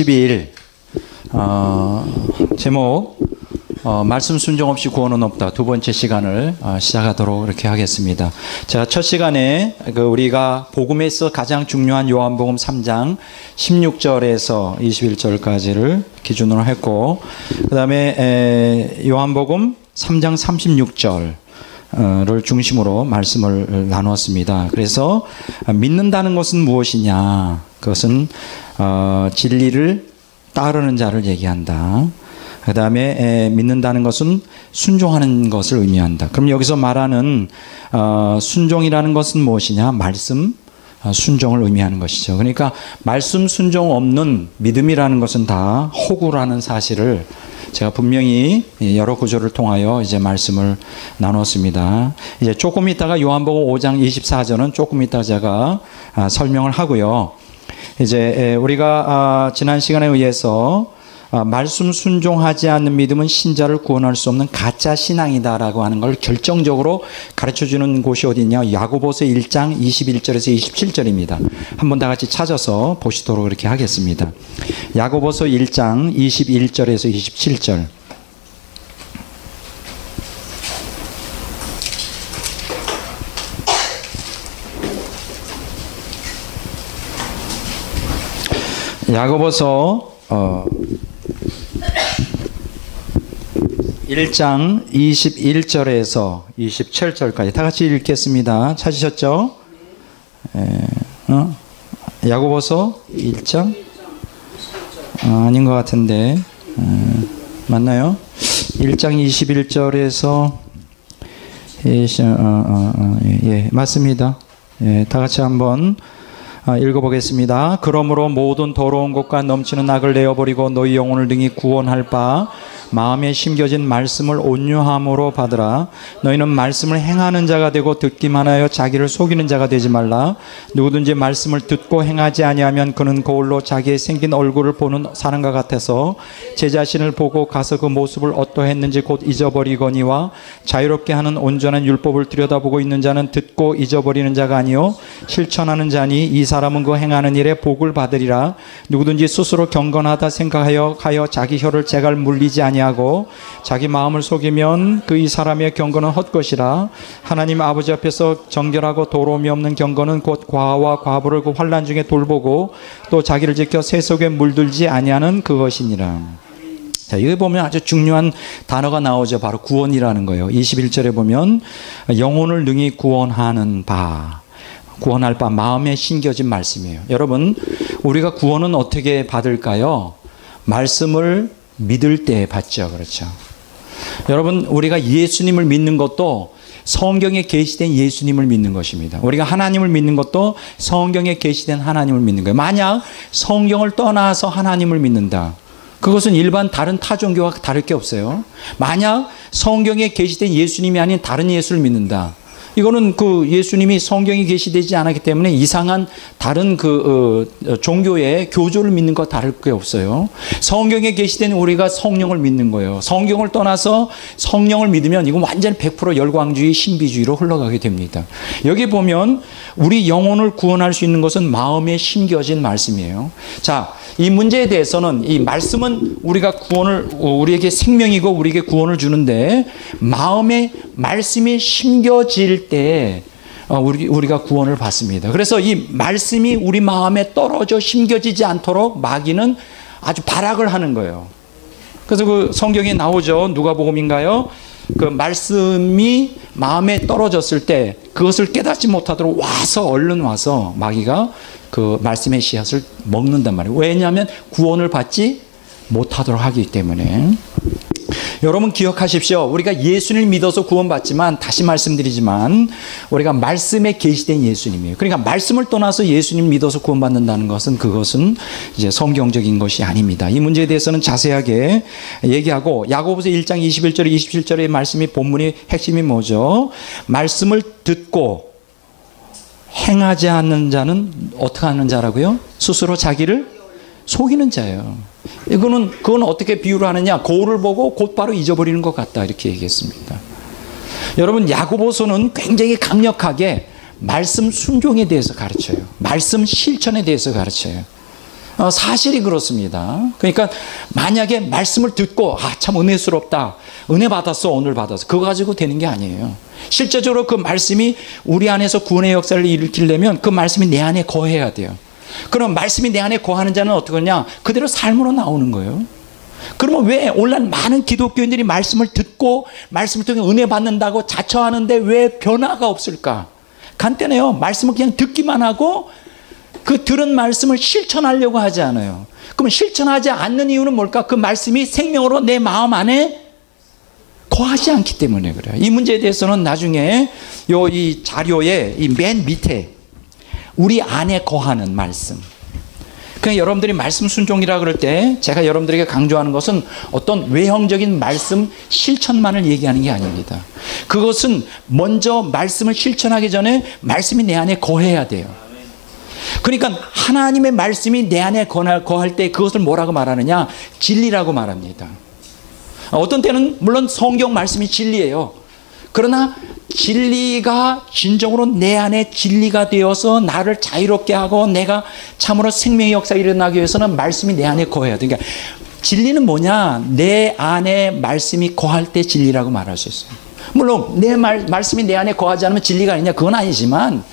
62일 제목 말씀 순종 없이 구원은 없다. 두 번째 시간을 시작하도록 이렇게 하겠습니다. 자, 첫 시간에 우리가 복음에서 가장 중요한 요한복음 3장 16절에서 21절까지를 기준으로 했고, 그 다음에 요한복음 3장 36절을 중심으로 말씀을 나누었습니다. 그래서 믿는다는 것은 무엇이냐? 그것은 진리를 따르는 자를 얘기한다. 그 다음에 믿는다는 것은 순종하는 것을 의미한다. 그럼 여기서 말하는 순종이라는 것은 무엇이냐? 말씀 순종을 의미하는 것이죠. 그러니까 말씀 순종 없는 믿음이라는 것은 다 호구라는 사실을 제가 분명히 여러 구조를 통하여 이제 말씀을 나눴습니다. 이제 조금 있다가 요한복음 5장 24절은 조금 있다가 제가 설명을 하고요. 이제 우리가 지난 시간에 의해서 말씀 순종하지 않는 믿음은 신자를 구원할 수 없는 가짜 신앙이다라고 하는 걸 결정적으로 가르쳐주는 곳이 어디냐? 야고보서 1장 21절에서 27절입니다. 한번 다 같이 찾아서 보시도록 이렇게 하겠습니다. 야고보서 1장 21절에서 27절. 야고보서 1장 21절에서 27절까지 다 같이 읽겠습니다. 찾으셨죠? 야고보서 1장? 아닌 것 같은데 맞나요? 1장 21절에서 예, 맞습니다. 예, 다 같이 한번 읽어보겠습니다. 그러므로 모든 더러운 것과 넘치는 악을 내어버리고 너희 영혼을 능히 구원할 바 마음에 심겨진 말씀을 온유함으로 받으라. 너희는 말씀을 행하는 자가 되고 듣기만 하여 자기를 속이는 자가 되지 말라. 누구든지 말씀을 듣고 행하지 아니하면 그는 거울로 자기의 생긴 얼굴을 보는 사람과 같아서 제 자신을 보고 가서 그 모습을 어떠했는지 곧 잊어버리거니와 자유롭게 하는 온전한 율법을 들여다보고 있는 자는 듣고 잊어버리는 자가 아니요 실천하는 자니 이 사람은 그 행하는 일에 복을 받으리라. 누구든지 스스로 경건하다 생각하여 자기 혀를 재갈 물리지 아니하고 자기 마음을 속이면 그 이 사람의 경건은 헛것이라. 하나님 아버지 앞에서 정결하고 도로움이 없는 경건은 곧 과와 과부를 그 환난 중에 돌보고 또 자기를 지켜 세속에 물들지 아니하는 그것이니라. 자, 여기 보면 아주 중요한 단어가 나오죠. 바로 구원이라는 거예요. 21절에 보면 영혼을 능히 구원하는 바, 구원할 바 마음에 심겨진 말씀이에요. 여러분, 우리가 구원은 어떻게 받을까요? 말씀을 믿을 때 받죠. 그렇죠. 여러분, 우리가 예수님을 믿는 것도 성경에 계시된 예수님을 믿는 것입니다. 우리가 하나님을 믿는 것도 성경에 계시된 하나님을 믿는 거예요. 만약 성경을 떠나서 하나님을 믿는다, 그것은 일반 다른 타종교와 다를 게 없어요. 만약 성경에 계시된 예수님이 아닌 다른 예수를 믿는다, 이거는 그 예수님이 성경에 계시되지 않았기 때문에 이상한 다른 종교의 교조를 믿는 것 다를 게 없어요. 성경에 계시된 우리가 성령을 믿는 거예요. 성경을 떠나서 성령을 믿으면 이건 완전 100% 열광주의, 신비주의로 흘러가게 됩니다. 여기 보면 우리 영혼을 구원할 수 있는 것은 마음에 심겨진 말씀이에요. 자, 이 문제에 대해서는 이 말씀은 우리에게 생명이고 우리에게 구원을 주는데, 마음에 말씀이 심겨질 때 우리가 구원을 받습니다. 그래서 이 말씀이 우리 마음에 떨어져 심겨지지 않도록 마귀는 아주 발악을 하는 거예요. 그래서 그 성경에 나오죠. 누가복음인가요? 그 말씀이 마음에 떨어졌을 때 그것을 깨닫지 못하도록 얼른 와서 마귀가 그 말씀의 씨앗을 먹는단 말이에요. 왜냐하면 구원을 받지 못하도록 하기 때문에. 여러분 기억하십시오. 우리가 예수님을 믿어서 구원받지만, 다시 말씀드리지만 우리가 말씀에 계시된 예수님이에요. 그러니까 말씀을 떠나서 예수님 믿어서 구원받는다는 것은 그것은 이제 성경적인 것이 아닙니다. 이 문제에 대해서는 자세하게 얘기하고, 야고보서 1장 21절에 27절의 말씀이 본문의 핵심이 뭐죠? 말씀을 듣고 행하지 않는 자는 어떻게 하는 자라고요? 스스로 자기를 속이는 자예요. 그건 어떻게 비유를 하느냐? 거울을 보고 곧바로 잊어버리는 것 같다, 이렇게 얘기했습니다. 여러분, 야고보서는 굉장히 강력하게 말씀 순종에 대해서 가르쳐요. 말씀 실천에 대해서 가르쳐요. 사실이 그렇습니다. 그러니까 만약에 말씀을 듣고 참 은혜스럽다, 은혜 받았어, 오늘 받았어, 그거 가지고 되는 게 아니에요. 실제적으로 그 말씀이 우리 안에서 구원의 역사를 일으키려면 그 말씀이 내 안에 거해야 돼요. 그럼 말씀이 내 안에 거하는 자는 어떻게 하냐? 그대로 삶으로 나오는 거예요. 그러면 왜 오늘날 많은 기독교인들이 말씀을 듣고 말씀을 통해 은혜 받는다고 자처하는데 왜 변화가 없을까? 간단해요. 말씀을 그냥 듣기만 하고 그 들은 말씀을 실천하려고 하지 않아요. 그러면 실천하지 않는 이유는 뭘까? 그 말씀이 생명으로 내 마음 안에 거하지 않기 때문에 그래요. 이 문제에 대해서는 나중에 이 자료의 이 맨 밑에 우리 안에 거하는 말씀. 그냥 여러분들이 말씀 순종이라 그럴 때 제가 여러분들에게 강조하는 것은 어떤 외형적인 말씀 실천만을 얘기하는 게 아닙니다. 그것은 먼저 말씀을 실천하기 전에 말씀이 내 안에 거해야 돼요. 그러니까 하나님의 말씀이 내 안에 거할 때 그것을 뭐라고 말하느냐? 진리라고 말합니다. 어떤 때는 물론 성경 말씀이 진리예요. 그러나 진리가 진정으로 내 안에 진리가 되어서 나를 자유롭게 하고 내가 참으로 생명의 역사가 일어나기 위해서는 말씀이 내 안에 거해야 돼. 그러니까 진리는 뭐냐? 내 안에 말씀이 거할 때 진리라고 말할 수 있어요. 물론 내 말씀이 내 안에 거하지 않으면 진리가 아니냐? 그건 아니지만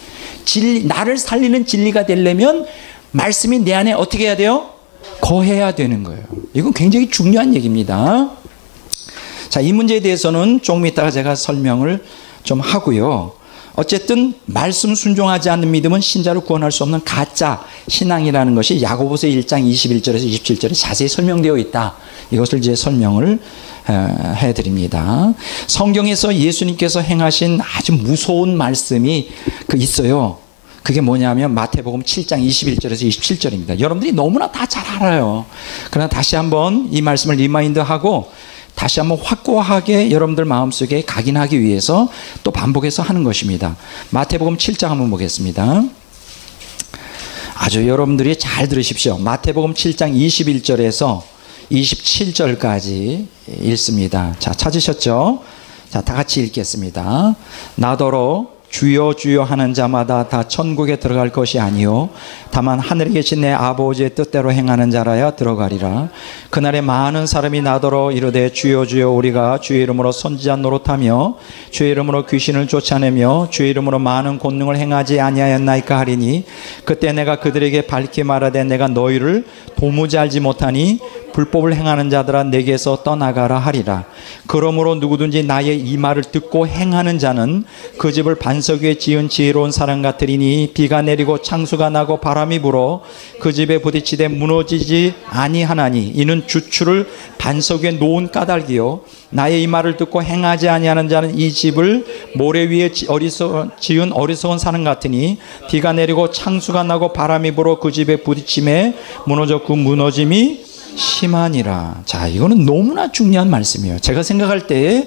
나를 살리는 진리가 되려면 말씀이 내 안에 어떻게 해야 돼요? 거해야 되는 거예요. 이건 굉장히 중요한 얘기입니다. 자, 이 문제에 대해서는 조금 이따가 제가 설명을 좀 하고요. 어쨌든 말씀 순종하지 않는 믿음은 신자를 구원할 수 없는 가짜 신앙이라는 것이 야고보서 1장 21절에서 27절에 자세히 설명되어 있다. 이것을 이제 설명을 해드립니다. 성경에서 예수님께서 행하신 아주 무서운 말씀이 있어요. 그게 뭐냐면 마태복음 7장 21절에서 27절입니다. 여러분들이 너무나 다 잘 알아요. 그러나 다시 한번 이 말씀을 리마인드하고 다시 한번 확고하게 여러분들 마음속에 각인하기 위해서 또 반복해서 하는 것입니다. 마태복음 7장 한번 보겠습니다. 아주 여러분들이 잘 들으십시오. 마태복음 7장 21절에서 27절까지 읽습니다. 자, 찾으셨죠? 자, 다 같이 읽겠습니다. 나더러 주여 주여 하는 자마다 다 천국에 들어갈 것이 아니요 다만 하늘에 계신 내 아버지의 뜻대로 행하는 자라야 들어가리라. 그날에 많은 사람이 나더러 이르되 주여 주여 우리가 주의 이름으로 선지자 노릇하며 주의 이름으로 귀신을 쫓아내며 주의 이름으로 많은 권능을 행하지 아니하였나이까 하리니 그때 내가 그들에게 밝히 말하되 내가 너희를 도무지 알지 못하니 불법을 행하는 자들아 내게서 떠나가라 하리라. 그러므로 누구든지 나의 이 말을 듣고 행하는 자는 그 집을 반석 위에 지은 지혜로운 사람 같으리니 비가 내리고 창수가 나고 바람이 불어 그 집에 부딪히되 무너지지 아니하나니 이는 주추를 반석 위에 놓은 까닭이요 나의 이 말을 듣고 행하지 아니하는 자는 이 집을 모래 위에 지은 어리석은 사람 같으니 비가 내리고 창수가 나고 바람이 불어 그 집에 부딪힘에 무너져 그 무너짐이 심하니라. 자, 이거는 너무나 중요한 말씀이에요. 제가 생각할 때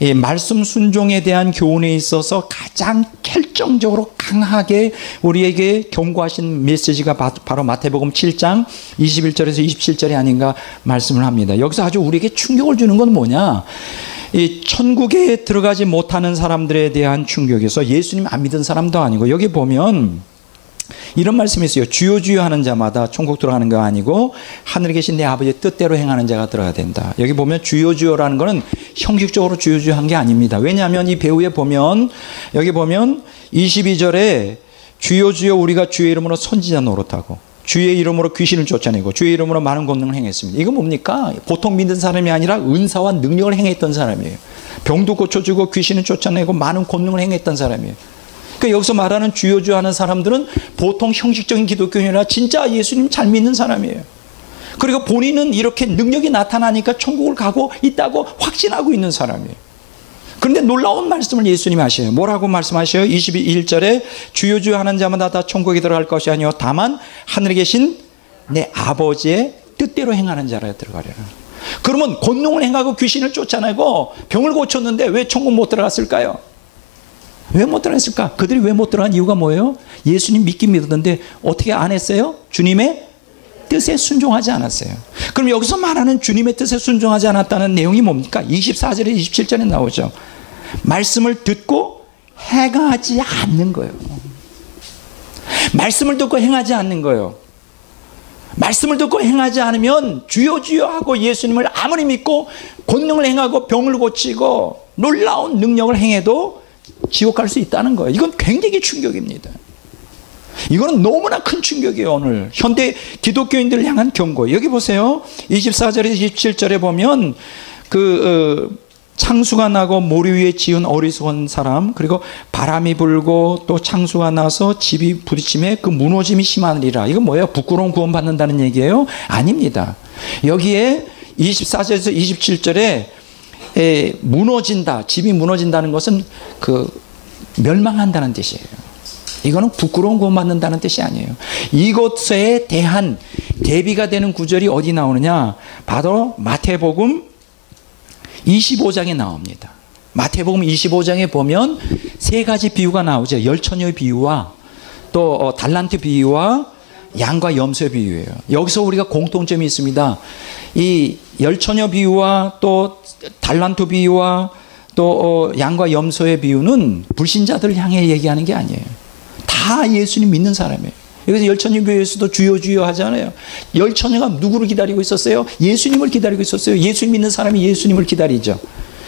이 말씀 순종에 대한 교훈에 있어서 가장 결정적으로 강하게 우리에게 경고하신 메시지가 바로 마태복음 7장 21절에서 27절이 아닌가 말씀을 합니다. 여기서 아주 우리에게 충격을 주는 건 뭐냐? 이 천국에 들어가지 못하는 사람들에 대한 충격에서 예수님 안 믿은 사람도 아니고 여기 보면 이런 말씀이 있어요. 주여 주여 하는 자마다 천국 들어가는 거 아니고 하늘에 계신 내 아버지의 뜻대로 행하는 자가 들어가야 된다. 여기 보면 주여 주여라는 거는 형식적으로 주여 주여 한 게 아닙니다. 왜냐하면 이 배후에 보면 여기 보면 22절에 주여 주여 우리가 주의 이름으로 선지자 노릇하고 주의 이름으로 귀신을 쫓아내고 주의 이름으로 많은 권능을 행했습니다. 이거 뭡니까? 보통 믿는 사람이 아니라 은사와 능력을 행했던 사람이에요. 병도 고쳐주고 귀신을 쫓아내고 많은 권능을 행했던 사람이에요. 그러니까 여기서 말하는 주여 주여 하는 사람들은 보통 형식적인 기독교인이 아니라 진짜 예수님 잘 믿는 사람이에요. 그리고 본인은 이렇게 능력이 나타나니까 천국을 가고 있다고 확신하고 있는 사람이에요. 그런데 놀라운 말씀을 예수님이 하셔요. 뭐라고 말씀하셔요? 21절에 주여 주여 하는 자마다 다 천국에 들어갈 것이 아니요 다만 하늘에 계신 내 아버지의 뜻대로 행하는 자라 들어가리라. 그러면 권능을 행하고 귀신을 쫓아내고 병을 고쳤는데 왜 천국 못 들어갔을까요? 왜 못 들어갔을까? 그들이 왜 못 들어간 이유가 뭐예요? 예수님 믿긴 믿었는데 어떻게 안 했어요? 주님의 뜻에 순종하지 않았어요. 그럼 여기서 말하는 주님의 뜻에 순종하지 않았다는 내용이 뭡니까? 24절에 27절에 나오죠. 말씀을 듣고 행하지 않는 거예요. 말씀을 듣고 행하지 않는 거예요. 말씀을 듣고 행하지 않으면 주여 주여 하고 예수님을 아무리 믿고 권능을 행하고 병을 고치고 놀라운 능력을 행해도 지옥 갈 수 있다는 거예요. 이건 굉장히 충격입니다. 이거는 너무나 큰 충격이에요. 오늘 현대 기독교인들을 향한 경고. 여기 보세요. 24절에서 27절에 보면 창수가 나고 모래 위에 지은 어리석은 사람, 그리고 바람이 불고 또 창수가 나서 집이 부딪힘에 그 무너짐이 심하리라. 이건 뭐예요? 부끄러운 구원받는다는 얘기예요? 아닙니다. 여기에 24절에서 27절에 무너진다, 집이 무너진다는 것은 멸망한다는 뜻이에요. 이거는 부끄러운 구원받는다는 뜻이 아니에요. 이것에 대한 대비가 되는 구절이 어디 나오느냐? 바로 마태복음 25장에 나옵니다. 마태복음 25장에 보면 세 가지 비유가 나오죠. 열처녀의 비유와 또 달란트 비유와 양과 염소의 비유예요. 여기서 우리가 공통점이 있습니다. 이 열처녀 비유와 또 달란트 비유와 또 양과 염소의 비유는 불신자들을 향해 얘기하는 게 아니에요. 다 예수님 믿는 사람이에요. 여기서 열처녀 비유에서도 주여 주여 하잖아요. 열처녀가 누구를 기다리고 있었어요? 예수님을 기다리고 있었어요. 예수님 믿는 사람이 예수님을 기다리죠.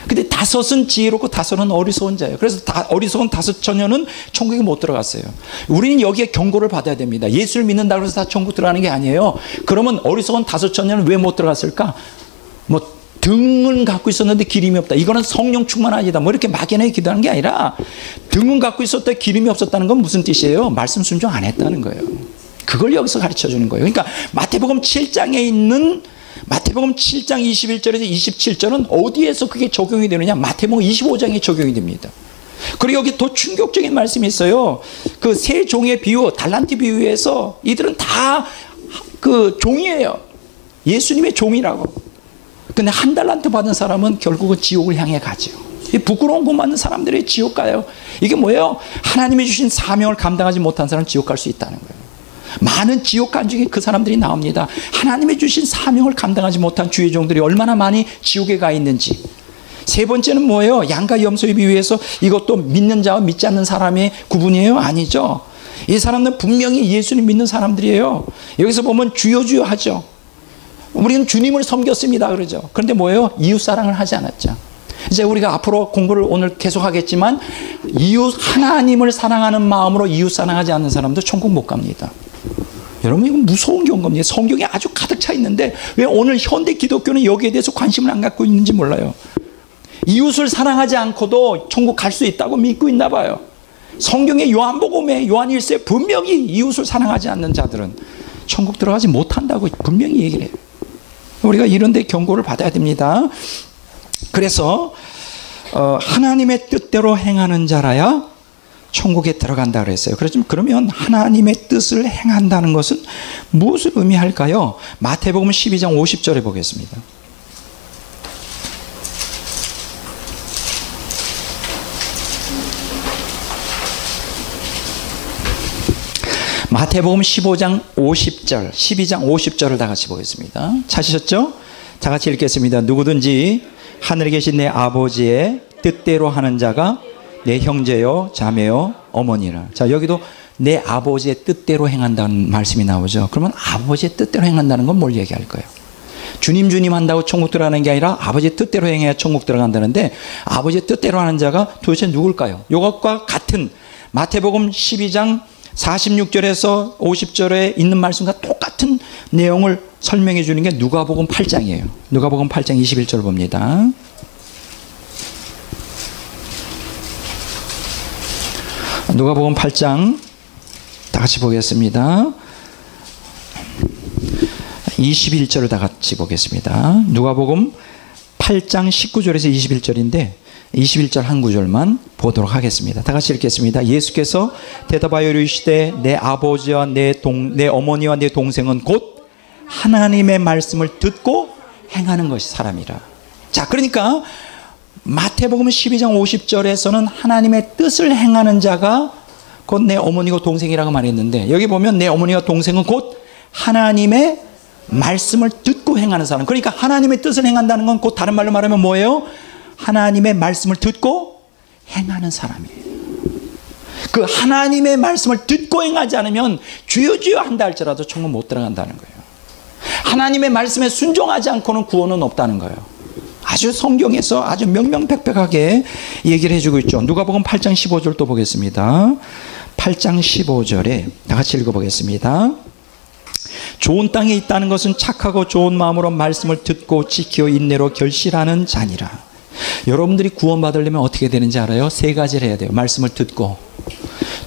근데 다섯은 지혜롭고 다섯은 어리석은 자예요. 그래서 어리석은 다섯 처녀는 천국에 못 들어갔어요. 우리는 여기에 경고를 받아야 됩니다. 예수를 믿는다고 해서 다 천국 들어가는 게 아니에요. 그러면 어리석은 다섯 처녀는 왜 못 들어갔을까? 등은 갖고 있었는데 기름이 없다. 이거는 성령 충만 아니다. 이렇게 막연하게 기도하는 게 아니라 등은 갖고 있었다 기름이 없었다는 건 무슨 뜻이에요? 말씀 순종 안 했다는 거예요. 그걸 여기서 가르쳐 주는 거예요. 그러니까 마태복음 7장에 있는 마태복음 7장 21절에서 27절은 어디에서 그게 적용이 되느냐? 마태복음 25장에 적용이 됩니다. 그리고 여기 더 충격적인 말씀이 있어요. 그 세 종의 비유, 달란트 비유에서 이들은 다 종이에요. 예수님의 종이라고. 근데 한 달란트 받은 사람은 결국은 지옥을 향해 가죠. 부끄러운 것 받는 사람들이 지옥 가요. 이게 뭐예요? 하나님이 주신 사명을 감당하지 못한 사람은 지옥 갈 수 있다는 거예요. 많은 지옥 간 중에 그 사람들이 나옵니다. 하나님이 주신 사명을 감당하지 못한 주의 종들이 얼마나 많이 지옥에 가 있는지. 세 번째는 뭐예요? 양과 염소의 비유에서 이것도 믿는 자와 믿지 않는 사람의 구분이에요? 아니죠. 이 사람들은 분명히 예수님 믿는 사람들이에요. 여기서 보면 주여 주여 하죠. 우리는 주님을 섬겼습니다 그러죠. 그런데 뭐예요? 이웃사랑을 하지 않았죠. 이제 우리가 앞으로 공부를 오늘 계속하겠지만 하나님을 사랑하는 마음으로 이웃사랑하지 않는 사람도 천국 못 갑니다. 여러분 이건 무서운 경고입니다. 성경에 아주 가득 차 있는데 왜 오늘 현대 기독교는 여기에 대해서 관심을 안 갖고 있는지 몰라요. 이웃을 사랑하지 않고도 천국 갈 수 있다고 믿고 있나 봐요. 성경의 요한복음에 요한 1세에 분명히 이웃을 사랑하지 않는 자들은 천국 들어가지 못한다고 분명히 얘기를 해요. 우리가 이런 데 경고를 받아야 됩니다. 그래서 하나님의 뜻대로 행하는 자라야 천국에 들어간다 그랬어요. 그러면 하나님의 뜻을 행한다는 것은 무엇을 의미할까요? 마태복음 12장 50절에 보겠습니다. 마태복음 15장 50절, 12장 50절을 다 같이 보겠습니다. 찾으셨죠? 다 같이 읽겠습니다. 누구든지 하늘에 계신 내 아버지의 뜻대로 하는 자가 내 형제요, 자매요, 어머니라. 자, 여기도 내 아버지의 뜻대로 행한다는 말씀이 나오죠. 그러면 아버지의 뜻대로 행한다는 건 뭘 얘기할 거예요? 주님 주님 한다고 천국 들어가는 게 아니라 아버지의 뜻대로 행해야 천국 들어간다는데 아버지의 뜻대로 하는 자가 도대체 누굴까요? 이것과 같은 마태복음 12장 46절에서 50절에 있는 말씀과 똑같은 내용을 설명해 주는 게 누가복음 8장이에요. 누가복음 8장 21절 봅니다. 누가복음 8장 다 같이 보겠습니다. 21절을 다 같이 보겠습니다. 누가복음 8장 19절에서 21절인데 21절 한 구절만 보도록 하겠습니다. 다 같이 읽겠습니다. 예수께서 대답하여 이르시되 내 아버지와 내 어머니와 내 동생은 곧 하나님의 말씀을 듣고 행하는 것이 사람이라. 자, 그러니까 마태복음 12장 50절에서는 하나님의 뜻을 행하는 자가 곧 내 어머니고 동생이라고 말했는데 여기 보면 내 어머니와 동생은 곧 하나님의 말씀을 듣고 행하는 사람. 그러니까 하나님의 뜻을 행한다는 건 곧 다른 말로 말하면 뭐예요? 하나님의 말씀을 듣고 행하는 사람이에요. 그 하나님의 말씀을 듣고 행하지 않으면 주여 주여 한다 할지라도 천국 못 들어간다는 거예요. 하나님의 말씀에 순종하지 않고는 구원은 없다는 거예요. 아주 성경에서 아주 명명백백하게 얘기를 해주고 있죠. 누가복음 8장 15절 또 보겠습니다. 8장 15절에 다 같이 읽어보겠습니다. 좋은 땅에 있다는 것은 착하고 좋은 마음으로 말씀을 듣고 지키어 인내로 결실하는 자니라. 여러분들이 구원받으려면 어떻게 되는지 알아요? 세 가지를 해야 돼요. 말씀을 듣고,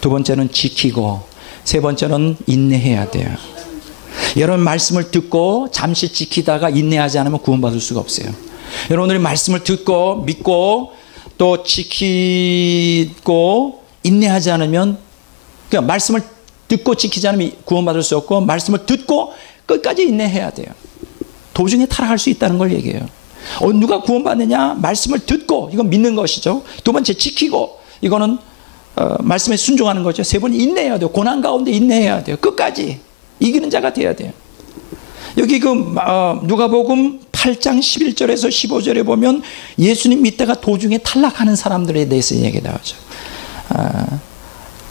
두 번째는 지키고, 세 번째는 인내해야 돼요. 여러분 말씀을 듣고 잠시 지키다가 인내하지 않으면 구원받을 수가 없어요. 여러분들이 말씀을 듣고 믿고 또 지키고 인내하지 않으면, 그러니까 말씀을 듣고 지키지 않으면 구원받을 수 없고, 말씀을 듣고 끝까지 인내해야 돼요. 도중에 타락할 수 있다는 걸 얘기해요. 누가 구원받느냐? 말씀을 듣고, 이건 믿는 것이죠. 두 번째 지키고, 이거는 말씀에 순종하는 거죠. 세 번 인내해야 돼요. 고난 가운데 인내해야 돼요. 끝까지 이기는 자가 돼야 돼요. 여기 누가복음 8장 11절에서 15절에 보면 예수님 믿다가 도중에 탈락하는 사람들에 대해서 얘기가 나오죠.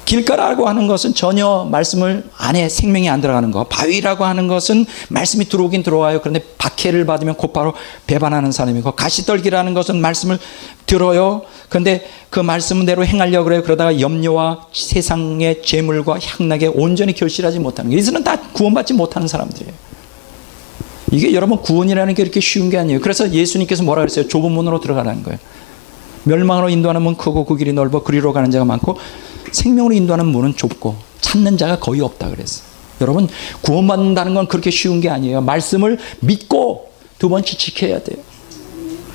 길가라고 하는 것은 전혀 말씀을 안에 생명이 안 들어가는 거. 바위라고 하는 것은 말씀이 들어오긴 들어와요. 그런데 박해를 받으면 곧바로 배반하는 사람이고, 가시떨기라는 것은 말씀을 들어요. 그런데 그 말씀대로 행하려고 그래요. 그러다가 염려와 세상의 재물과 향락에 온전히 결실하지 못하는 거예요. 이들은 다 구원받지 못하는 사람들이에요. 이게 여러분 구원이라는 게 이렇게 쉬운 게 아니에요. 그래서 예수님께서 뭐라 그랬어요? 좁은 문으로 들어가라는 거예요. 멸망으로 인도하는 문 크고 그 길이 넓어 그리로 가는 자가 많고 생명으로 인도하는 문은 좁고 찾는 자가 거의 없다 그랬어요. 여러분 구원받는다는 건 그렇게 쉬운 게 아니에요. 말씀을 믿고 두 번째 지켜야 돼요.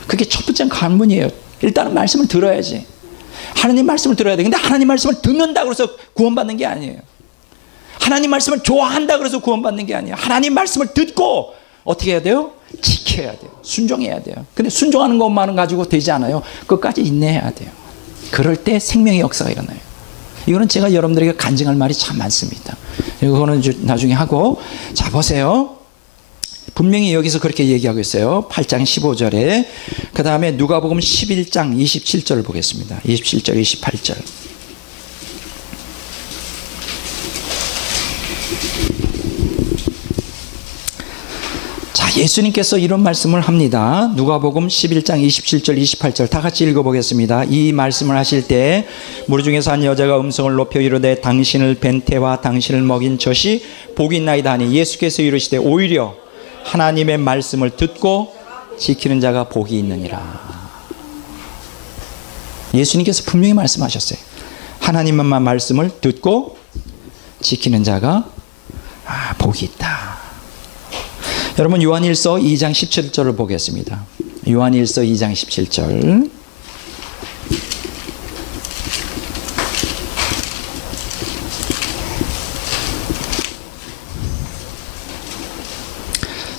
그게 첫 번째 관문이에요. 일단은 말씀을 들어야지. 하나님 말씀을 들어야 돼. 근데 하나님 말씀을 듣는다고 해서 구원받는 게 아니에요. 하나님 말씀을 좋아한다고 해서 구원받는 게 아니에요. 하나님 말씀을 듣고 어떻게 해야 돼요? 지켜야 돼요. 순종해야 돼요. 근데 순종하는 것만은 가지고 되지 않아요. 끝까지 인내해야 돼요. 그럴 때 생명의 역사가 일어나요. 이거는 제가 여러분들에게 간증할 말이 참 많습니다. 이거는 나중에 하고, 자 보세요. 분명히 여기서 그렇게 얘기하고 있어요. 8장 15절에. 그 다음에 누가복음 11장 27절을 보겠습니다. 27절 28절. 자, 예수님께서 이런 말씀을 합니다. 누가복음 11장 27절 28절 다 같이 읽어보겠습니다. 이 말씀을 하실 때 무리 중에서 한 여자가 음성을 높여 이르되 당신을 뵌 태와 당신을 먹인 젖이 복이 있나이다 하니 예수께서 이르시되 오히려 하나님의 말씀을 듣고 지키는 자가 복이 있느니라. 예수님께서 분명히 말씀하셨어요. 하나님만 말씀을 듣고 지키는 자가 복이 있다. 여러분 요한일서 2장 17절을 보겠습니다. 요한일서 2장 17절.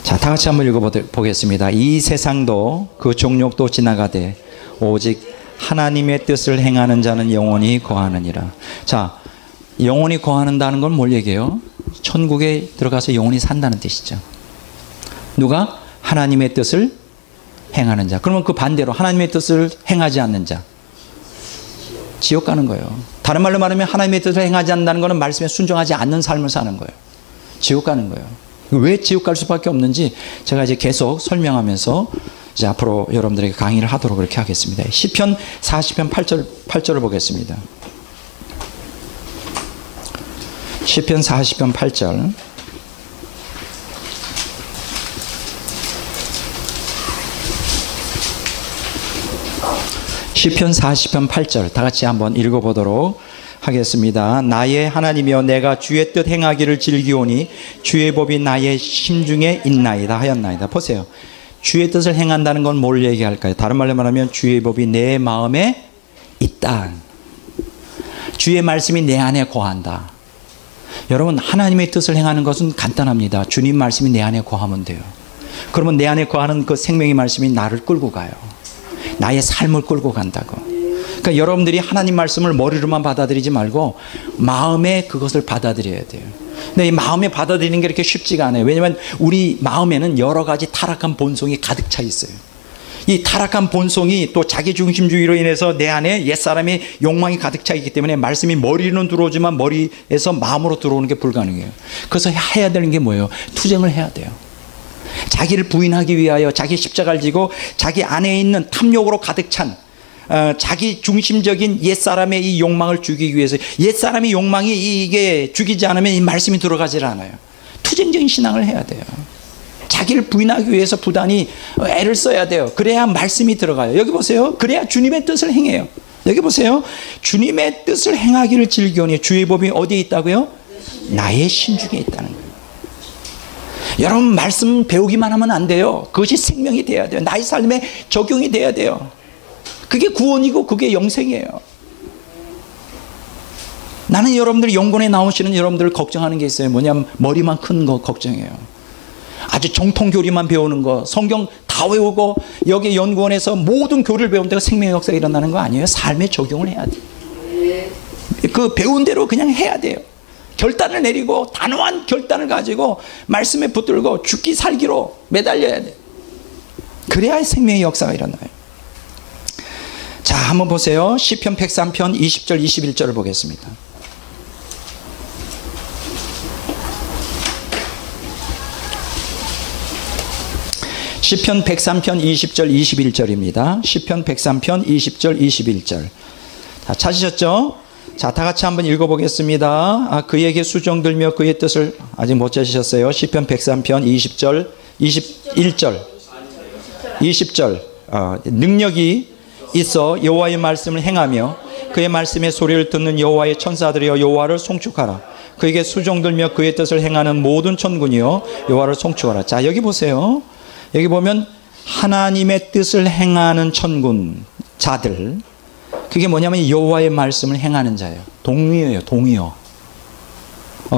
자, 다 같이 한번 읽어보겠습니다. 이 세상도 그 종력도 지나가되 오직 하나님의 뜻을 행하는 자는 영원히 거하느니라. 자, 영원히 거하는다는 건 뭘 얘기해요? 천국에 들어가서 영원히 산다는 뜻이죠. 누가? 하나님의 뜻을 행하는 자. 그러면 그 반대로 하나님의 뜻을 행하지 않는 자, 지옥 가는 거예요. 다른 말로 말하면 하나님의 뜻을 행하지 않는다는 것은 말씀에 순종하지 않는 삶을 사는 거예요. 지옥 가는 거예요. 왜 지옥 갈 수밖에 없는지 제가 이제 계속 설명하면서 이제 앞으로 여러분들에게 강의를 하도록 그렇게 하겠습니다. 시편 40편 8절을 보겠습니다. 시편 40편 8절. 시편 40편 8절 다 같이 한번 읽어보도록 하겠습니다. 나의 하나님이여 내가 주의 뜻 행하기를 즐기오니 주의 법이 나의 심중에 있나이다 하였나이다. 보세요. 주의 뜻을 행한다는 건 뭘 얘기할까요? 다른 말로 말하면 주의 법이 내 마음에 있다. 주의 말씀이 내 안에 거한다. 여러분 하나님의 뜻을 행하는 것은 간단합니다. 주님 말씀이 내 안에 거하면 돼요. 그러면 내 안에 거하는 그 생명의 말씀이 나를 끌고 가요. 나의 삶을 끌고 간다고. 그러니까 여러분들이 하나님 말씀을 머리로만 받아들이지 말고 마음에 그것을 받아들여야 돼요. 근데 이 마음에 받아들이는 게 이렇게 쉽지가 않아요. 왜냐하면 우리 마음에는 여러 가지 타락한 본성이 가득 차 있어요. 이 타락한 본성이 또 자기중심주의로 인해서 내 안에 옛사람의 욕망이 가득 차 있기 때문에 말씀이 머리로는 들어오지만 머리에서 마음으로 들어오는 게 불가능해요. 그래서 해야 되는 게 뭐예요? 투쟁을 해야 돼요. 자기를 부인하기 위하여 자기 십자가를 지고 자기 안에 있는 탐욕으로 가득 찬 자기 중심적인 옛사람의 이 욕망을 죽이기 위해서, 옛사람의 욕망이 이게 죽이지 않으면 이 말씀이 들어가질 않아요. 투쟁적인 신앙을 해야 돼요. 자기를 부인하기 위해서 부단히 애를 써야 돼요. 그래야 말씀이 들어가요. 여기 보세요. 그래야 주님의 뜻을 행해요. 여기 보세요. 주님의 뜻을 행하기를 즐기오니 주의 법이 어디에 있다고요? 나의 심중에 있다는 거예요. 여러분, 말씀 배우기만 하면 안 돼요. 그것이 생명이 돼야 돼요. 나의 삶에 적용이 돼야 돼요. 그게 구원이고 그게 영생이에요. 나는 여러분들이 연구원에 나오시는 여러분들을 걱정하는 게 있어요. 뭐냐면 머리만 큰 거 걱정해요. 아주 정통 교리만 배우는 거, 성경 다 외우고 여기 연구원에서 모든 교리를 배운 데가 생명의 역사가 일어나는 거 아니에요. 삶에 적용을 해야 돼요. 그 배운 대로 그냥 해야 돼요. 결단을 내리고 단호한 결단을 가지고 말씀에 붙들고 죽기 살기로 매달려야 돼요. 그래야 생명의 역사가 일어나요. 자, 한번 보세요. 시편 103편 20절 21절을 보겠습니다. 시편 103편 20절 21절입니다. 시편 103편 20절 21절. 자, 찾으셨죠? 자, 다 같이 한번 읽어보겠습니다. 그에게 수종 들며 그의 뜻을, 아직 못 찾으셨어요. 시편 103편 20절 21절 20절. 능력이 있어 여호와의 말씀을 행하며 그의 말씀의 소리를 듣는 여호와의 천사들이여 여호와를 송축하라. 그에게 수종 들며 그의 뜻을 행하는 모든 천군이여 여호와를 송축하라. 자, 여기 보세요. 여기 보면 하나님의 뜻을 행하는 천군 자들, 그게 뭐냐면 여호와의 말씀을 행하는 자예요. 동의어예요. 동의어.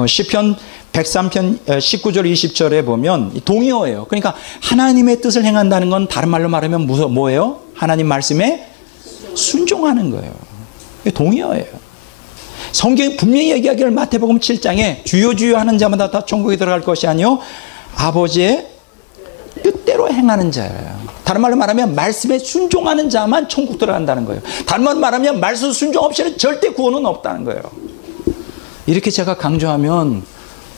시편 103편 19절 20절에 보면 동의어예요. 그러니까 하나님의 뜻을 행한다는 건 다른 말로 말하면 뭐예요? 하나님 말씀에 순종하는 거예요. 동의어예요. 성경이 분명히 얘기하기를 마태복음 7장에 주여 주여 하는 자마다 다 천국에 들어갈 것이 아니요 아버지의 뜻대로 행하는 자예요. 다른 말로 말하면 말씀에 순종하는 자만 천국 들어간다는 거예요. 다른 말로 말하면 말씀 순종 없이는 절대 구원은 없다는 거예요. 이렇게 제가 강조하면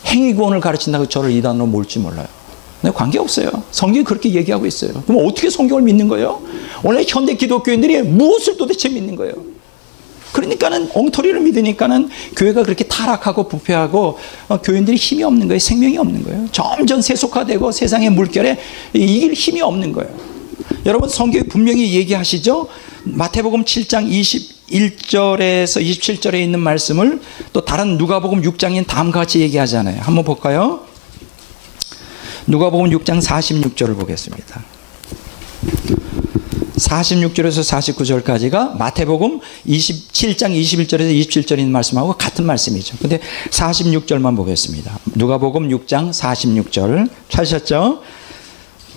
행위구원을 가르친다고 저를 이단으로 몰지 몰라요. 근데 관계없어요. 성경이 그렇게 얘기하고 있어요. 그럼 어떻게 성경을 믿는 거예요? 오늘 현대 기독교인들이 무엇을 도대체 믿는 거예요? 그러니까는 엉터리를 믿으니까는 교회가 그렇게 타락하고 부패하고 교인들이 힘이 없는 거예요. 생명이 없는 거예요. 점점 세속화되고 세상의 물결에 이길 힘이 없는 거예요. 여러분, 성경이 분명히 얘기하시죠? 마태복음 7장 21절에서 27절에 있는 말씀을 또 다른 누가복음 6장인 다음과 같이 얘기하잖아요. 한번 볼까요? 누가복음 6장 46절을 보겠습니다. 46절에서 49절까지가 마태복음 27장 21절에서 27절에 있는 말씀하고 같은 말씀이죠. 근데 46절만 보겠습니다. 누가복음 6장 46절 찾으셨죠?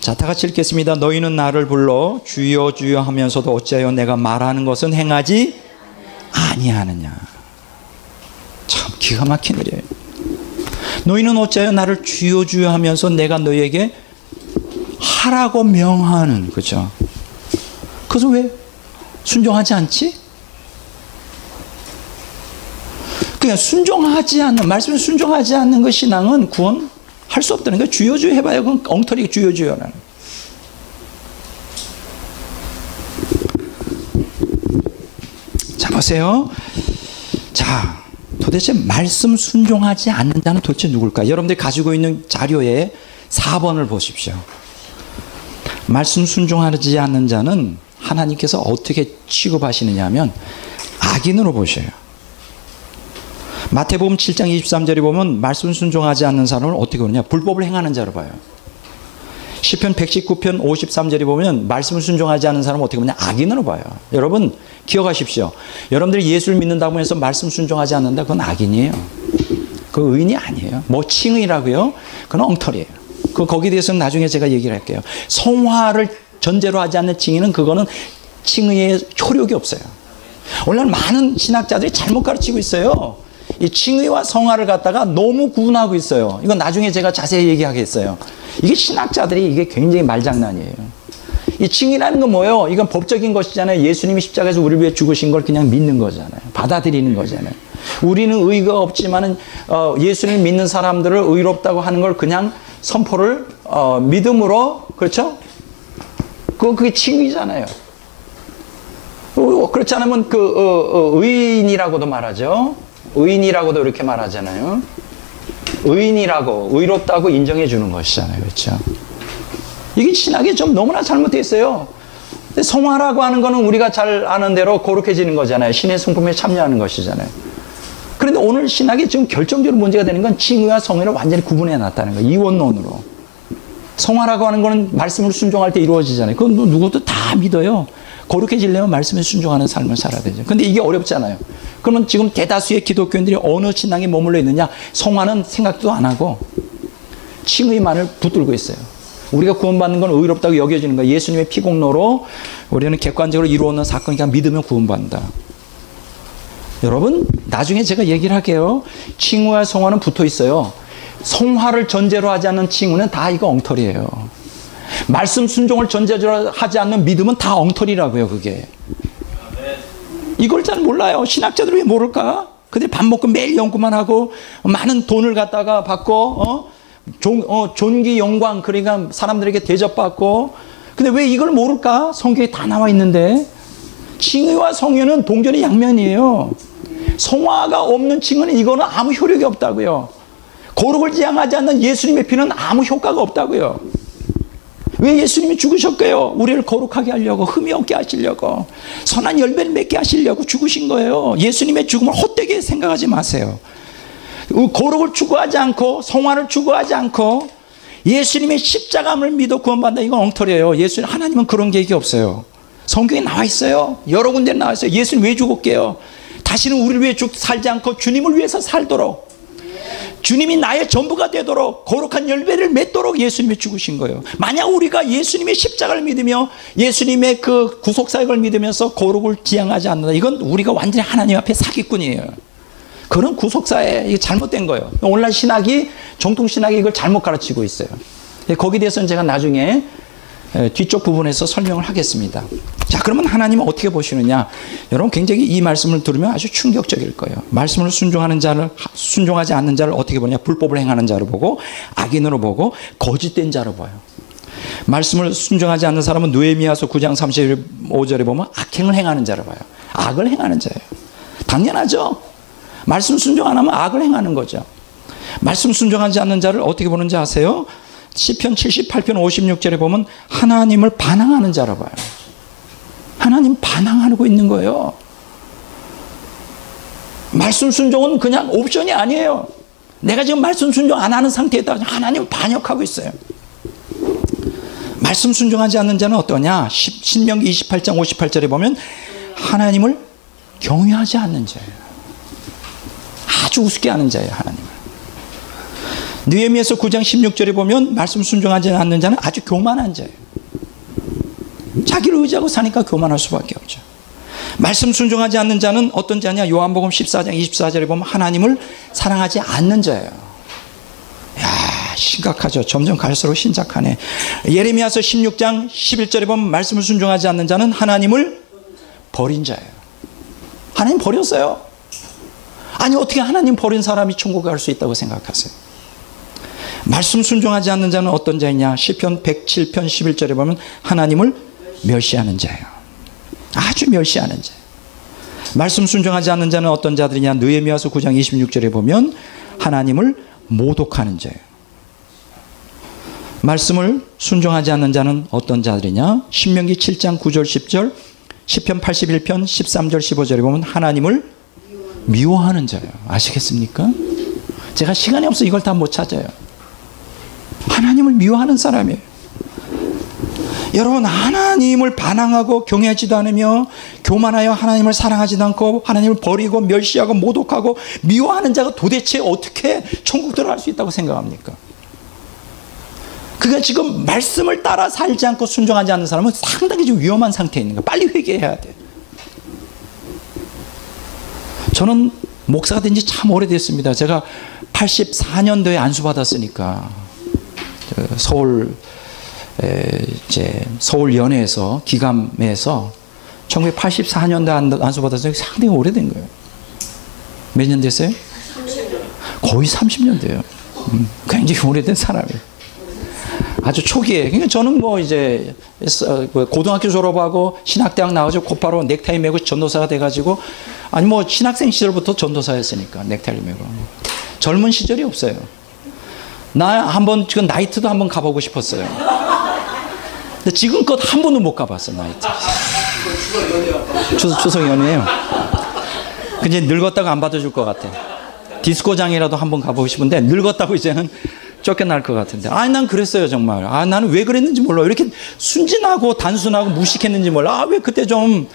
자, 다 같이 읽겠습니다. 너희는 나를 불러 주여 주여 하면서도 어찌하여 내가 말하는 것은 행하지 아니하느냐. 참 기가 막힌 일이에요. 너희는 어찌하여 나를 주여 주여 하면서 내가 너희에게 하라고 명하는, 그렇죠? 그래서 왜 순종하지 않지? 그냥 순종하지 않는, 말씀에 순종하지 않는 그 신앙은 구원할 수 없다는 거예요. 주여 주여 해봐요. 그건 엉터리 주여 주여라는. 자, 보세요. 자, 도대체 말씀 순종하지 않는 자는 도대체 누굴까? 여러분들이 가지고 있는 자료에 4번을 보십시오. 말씀 순종하지 않는 자는 하나님께서 어떻게 취급하시느냐 하면 악인으로 보셔요. 마태복음 7장 23절에 보면 말씀 순종하지 않는 사람을 어떻게 보느냐? 불법을 행하는 자로 봐요. 시편 119편 53절에 보면 말씀을 순종하지 않는 사람을 어떻게 보냐? 악인으로 봐요. 여러분 기억하십시오. 여러분들이 예수를 믿는다고 해서 말씀 순종하지 않는다, 그건 악인이에요. 그 의인이 아니에요. 뭐 칭의라고요? 그건 엉터리예요. 거기에 대해서는 나중에 제가 얘기를 할게요. 성화를 전제로 하지 않는 칭의는 그거는 칭의의 효력이 없어요. 오늘 많은 신학자들이 잘못 가르치고 있어요. 이 칭의와 성화를 갖다가 너무 구분하고 있어요. 이건 나중에 제가 자세히 얘기하겠어요. 이게 신학자들이 이게 굉장히 말장난이에요. 이 칭의라는 건 뭐예요? 이건 법적인 것이잖아요. 예수님이 십자가에서 우리를 위해 죽으신 걸 그냥 믿는 거잖아요. 받아들이는 거잖아요. 우리는 의가 없지만은 예수님을 믿는 사람들을 의롭다고 하는 걸 그냥 선포를 믿음으로, 그렇죠? 그게 칭의잖아요. 그렇지 않으면 의인이라고도 말하죠. 의인이라고도 이렇게 말하잖아요. 의인이라고, 의롭다고 인정해 주는 것이잖아요. 그렇죠? 이게 신학이 좀 너무나 잘못되어 있어요. 성화라고 하는 거는 우리가 잘 아는 대로 거룩해지는 거잖아요. 신의 성품에 참여하는 것이잖아요. 그런데 오늘 신학이 지금 결정적으로 문제가 되는 건 칭의와 성의를 완전히 구분해 놨다는 거예요. 이원론으로. 성화라고 하는 거는 말씀을 순종할 때 이루어지잖아요. 그건 누구도 다 믿어요. 거룩해지려면 말씀에 순종하는 삶을 살아야 되죠. 근데 이게 어렵잖아요. 그러면 지금 대다수의 기독교인들이 어느 신앙에 머물러 있느냐? 성화는 생각도 안 하고 칭의만을 붙들고 있어요. 우리가 구원받는 건 의롭다고 여겨지는 거예요. 예수님의 피공로로 우리는 객관적으로 이루어놓은 사건이니까 믿으면 구원받는다. 여러분, 나중에 제가 얘기를 할게요. 칭의와 성화는 붙어 있어요. 성화를 전제로 하지 않는 칭의는 다 이거 엉터리예요. 말씀 순종을 전제로 하지 않는 믿음은 다 엉터리라고요, 그게. 이걸 잘 몰라요. 신학자들이 왜 모를까? 그들이 밥 먹고 매일 연구만 하고 많은 돈을 갖다가 받고 존귀 영광, 그러니까 사람들에게 대접받고. 근데 왜 이걸 모를까? 성경에 다 나와 있는데. 칭의와 성의는 동전의 양면이에요. 성화가 없는 칭의는 이거는 아무 효력이 없다고요. 거룩을 지향하지 않는 예수님의 피는 아무 효과가 없다고요. 왜 예수님이 죽으셨게요? 우리를 거룩하게 하려고, 흠이 없게 하시려고, 선한 열매를 맺게 하시려고 죽으신 거예요. 예수님의 죽음을 헛되게 생각하지 마세요. 거룩을 추구하지 않고 성화를 추구하지 않고 예수님의 십자가를 믿어 구원받는다, 이건 엉터리예요. 하나님은 그런 계획이 없어요. 성경에 나와 있어요. 여러 군데 나와 있어요. 예수님 왜 죽었게요? 다시는 우리를 위해 살지 않고 주님을 위해서 살도록, 주님이 나의 전부가 되도록, 거룩한 열매를 맺도록 예수님이 죽으신 거예요. 만약 우리가 예수님의 십자가를 믿으며 예수님의 그 구속사역을 믿으면서 거룩을 지향하지 않는다, 이건 우리가 완전히 하나님 앞에 사기꾼이에요. 그런 구속사에 이게 잘못된 거예요. 오늘날 신학이, 정통신학이 이걸 잘못 가르치고 있어요. 거기에 대해서는 제가 나중에 뒤쪽 부분에서 설명을 하겠습니다. 자, 그러면 하나님은 어떻게 보시느냐? 여러분, 굉장히 이 말씀을 들으면 아주 충격적일 거예요. 말씀을 순종하지 않는 자를 어떻게 보냐? 불법을 행하는 자로 보고, 악인으로 보고, 거짓된 자로 봐요. 말씀을 순종하지 않는 사람은 느헤미야서 9장 35절에 보면 악행을 행하는 자로 봐요. 악을 행하는 자예요. 당연하죠. 말씀 순종 안 하면 악을 행하는 거죠. 말씀 순종하지 않는 자를 어떻게 보는지 아세요? 시편 78편 56절에 보면 하나님을 반항하는 자라 봐요. 하나님 반항하고 있는 거예요. 말씀 순종은 그냥 옵션이 아니에요. 내가 지금 말씀 순종 안 하는 상태에다 하나님을 반역하고 있어요. 말씀 순종하지 않는 자는 어떠냐? 신명기 28장 58절에 보면 하나님을 경외하지 않는 자예요. 아주 우습게 하는 자예요, 하나님을. 느헤미야서 9장 16절에 보면 말씀 순종하지 않는 자는 아주 교만한 자예요. 자기를 의지하고 사니까 교만할 수밖에 없죠. 말씀 순종하지 않는 자는 어떤 자냐? 요한복음 14장 24절에 보면 하나님을 사랑하지 않는 자예요. 야, 심각하죠. 점점 갈수록 심각하네. 예레미야서 16장 11절에 보면 말씀을 순종하지 않는 자는 하나님을 버린 자예요. 하나님 버렸어요. 아니, 어떻게 하나님 버린 사람이 천국에 갈 수 있다고 생각하세요? 말씀 순종하지 않는 자는 어떤 자이냐? 시편 107편 11절에 보면 하나님을 멸시하는 자예요. 아주 멸시하는 자예요. 말씀 순종하지 않는 자는 어떤 자들이냐? 느헤미야서 9장 26절에 보면 하나님을 모독하는 자예요. 말씀을 순종하지 않는 자는 어떤 자들이냐? 신명기 7장 9절 10절, 시편 81편 13절 15절에 보면 하나님을 미워하는 자예요. 아시겠습니까? 제가 시간이 없어 이걸 다 못 찾아요. 하나님을 미워하는 사람이에요. 여러분, 하나님을 반항하고 경외하지도 않으며 교만하여 하나님을 사랑하지도 않고 하나님을 버리고 멸시하고 모독하고 미워하는 자가 도대체 어떻게 천국 들어갈 수 있다고 생각합니까? 그가 지금 말씀을 따라 살지 않고 순종하지 않는 사람은 상당히 좀 위험한 상태에 있는 거예요. 빨리 회개해야 돼. 저는 목사가 된 지 참 오래됐습니다. 제가 84년도에 안수받았으니까 서울 연회에서 기감에서 1984년도에 안수받았으니까 상당히 오래된 거예요. 몇 년 됐어요? 거의 30년 돼요. 굉장히 오래된 사람이에요. 아주 초기에. 그러니까 저는 뭐 이제 고등학교 졸업하고 신학대학 나와서 곧바로 넥타이 메고 전도사가 돼가지고, 아니 뭐 신학생 시절부터 전도사였으니까 넥타이를 메고. 젊은 시절이 없어요. 나 한번 지금 나이트도 한번 가보고 싶었어요. 근데 지금껏 한 번도 못 가봤어, 나이트. 추석 연휴예요. 근데 늙었다고 안 받아줄 것 같아. 디스코장이라도 한번 가보고 싶은데 늙었다고 이제는 쫓겨날 것 같은데. 아니 난 그랬어요 정말. 아 나는 왜 그랬는지 몰라. 이렇게 순진하고 단순하고 무식했는지 몰라. 아 왜 그때 좀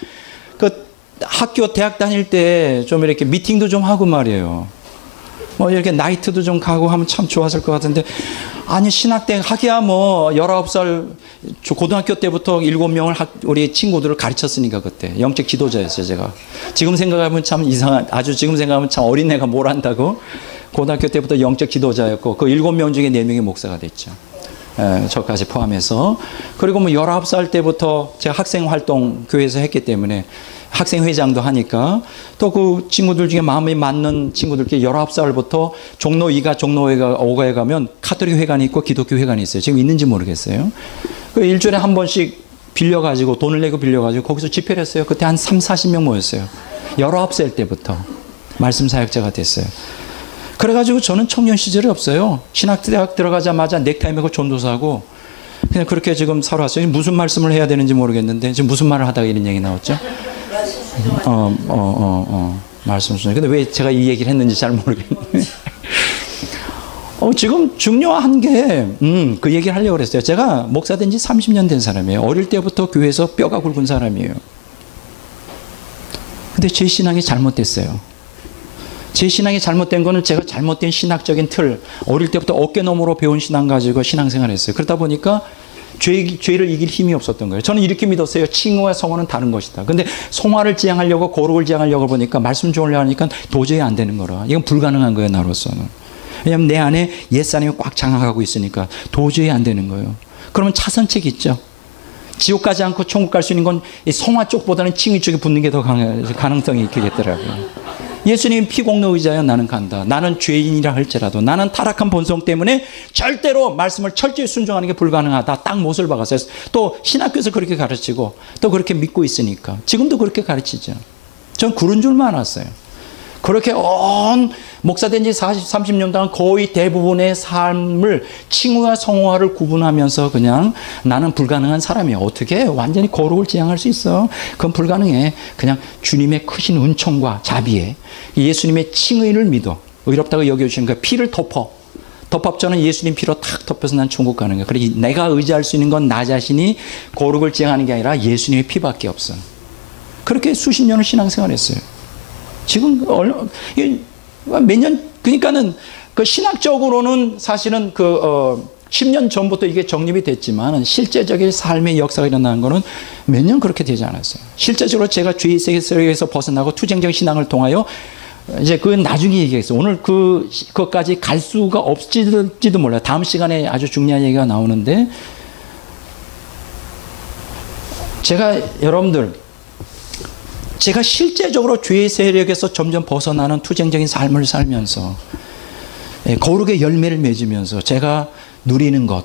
그 학교 대학 다닐 때 좀 이렇게 미팅도 좀 하고 말이에요. 뭐 이렇게 나이트도 좀 가고 하면 참 좋았을 것 같은데, 아니 신학대 하기야 뭐 19살 고등학교 때부터 7명을 우리 친구들을 가르쳤으니까 그때 영적 지도자였어요 제가. 지금 생각하면 참 이상한, 아주 지금 생각하면 참 어린애가 뭘 안다고. 고등학교 때부터 영적 지도자였고 그 7명 중에 4명이 목사가 됐죠. 저까지 포함해서. 그리고 뭐 19살 때부터 제가 학생 활동 교회에서 했기 때문에 학생회장도 하니까 또 그 친구들 중에 마음이 맞는 친구들끼리 19살부터 종로 2가 종로 5가에 가면 카톨릭 회관이 있고 기독교 회관이 있어요. 지금 있는지 모르겠어요. 그 일주일에 한 번씩 빌려가지고 돈을 내고 빌려가지고 거기서 집회를 했어요. 그때 한 30-40명 모였어요. 19살 때부터 말씀 사역자가 됐어요. 그래가지고 저는 청년 시절이 없어요. 신학대학 들어가자마자 넥타이 메고 전도사하고 그냥 그렇게 지금 살아왔어요. 무슨 말씀을 해야 되는지 모르겠는데 지금 무슨 말을 하다가 이런 얘기 나왔죠? 말씀 주세요. 근데 왜 제가 이 얘기를 했는지 잘 모르겠는데. 지금 중요한 게, 그 얘기를 하려고 그랬어요. 제가 목사 된 지 30년 된 사람이에요. 어릴 때부터 교회에서 뼈가 굵은 사람이에요. 근데 제 신앙이 잘못됐어요. 제 신앙이 잘못된 거는 제가 잘못된 신학적인 틀, 어릴 때부터 어깨너머로 배운 신앙 가지고 신앙생활을 했어요. 그러다 보니까 죄를 이길 힘이 없었던 거예요. 저는 이렇게 믿었어요. 칭의와 성화는 다른 것이다. 근데 성화를 지향하려고 거룩을 지향하려고 보니까 말씀 좀 하려니까 도저히 안 되는 거라. 이건 불가능한 거예요, 나로서는. 왜냐하면 내 안에 옛사람이 꽉 장악하고 있으니까 도저히 안 되는 거예요. 그러면 차선책 있죠. 지옥 가지 않고 천국 갈 수 있는 건 이 성화 쪽보다는 칭의 쪽에 붙는 게 더 가능성이 있겠더라고요. 예수님 피공로 의지하여 나는 간다. 나는 죄인이라 할지라도 나는 타락한 본성 때문에 절대로 말씀을 철저히 순종하는 게 불가능하다. 딱 못을 박았어요. 또 신학교에서 그렇게 가르치고 또 그렇게 믿고 있으니까 지금도 그렇게 가르치죠. 전 그런 줄만 알았어요. 그렇게 목사 된 지 30년 동안 거의 대부분의 삶을 칭의와 성화를 구분하면서 그냥 나는 불가능한 사람이야. 어떻게 완전히 거룩을 지향할 수 있어? 그건 불가능해. 그냥 주님의 크신 은총과 자비에 예수님의 칭의를 믿어. 의롭다고 여겨주시는 거야. 피를 덮어주는 예수님 피로 탁 덮여서 난 천국 가는 거야. 그래 내가 의지할 수 있는 건 나 자신이 거룩을 지향하는 게 아니라 예수님의 피밖에 없어. 그렇게 수십 년을 신앙생활했어요. 지금 몇 년, 그러니까는 그 신학적으로는 사실은 10년 전부터 이게 정립이 됐지만 실제적인 삶의 역사가 일어나는 거는 몇 년 그렇게 되지 않았어요. 실제적으로 제가 죄의 세계에서 벗어나고 투쟁적 신앙을 통하여 이제 그건 나중에 얘기했어요. 오늘 그것까지 갈 수가 없을지도 몰라요. 다음 시간에 아주 중요한 얘기가 나오는데 제가 실제적으로 죄의 세력에서 점점 벗어나는 투쟁적인 삶을 살면서 거룩의 열매를 맺으면서 제가 누리는 것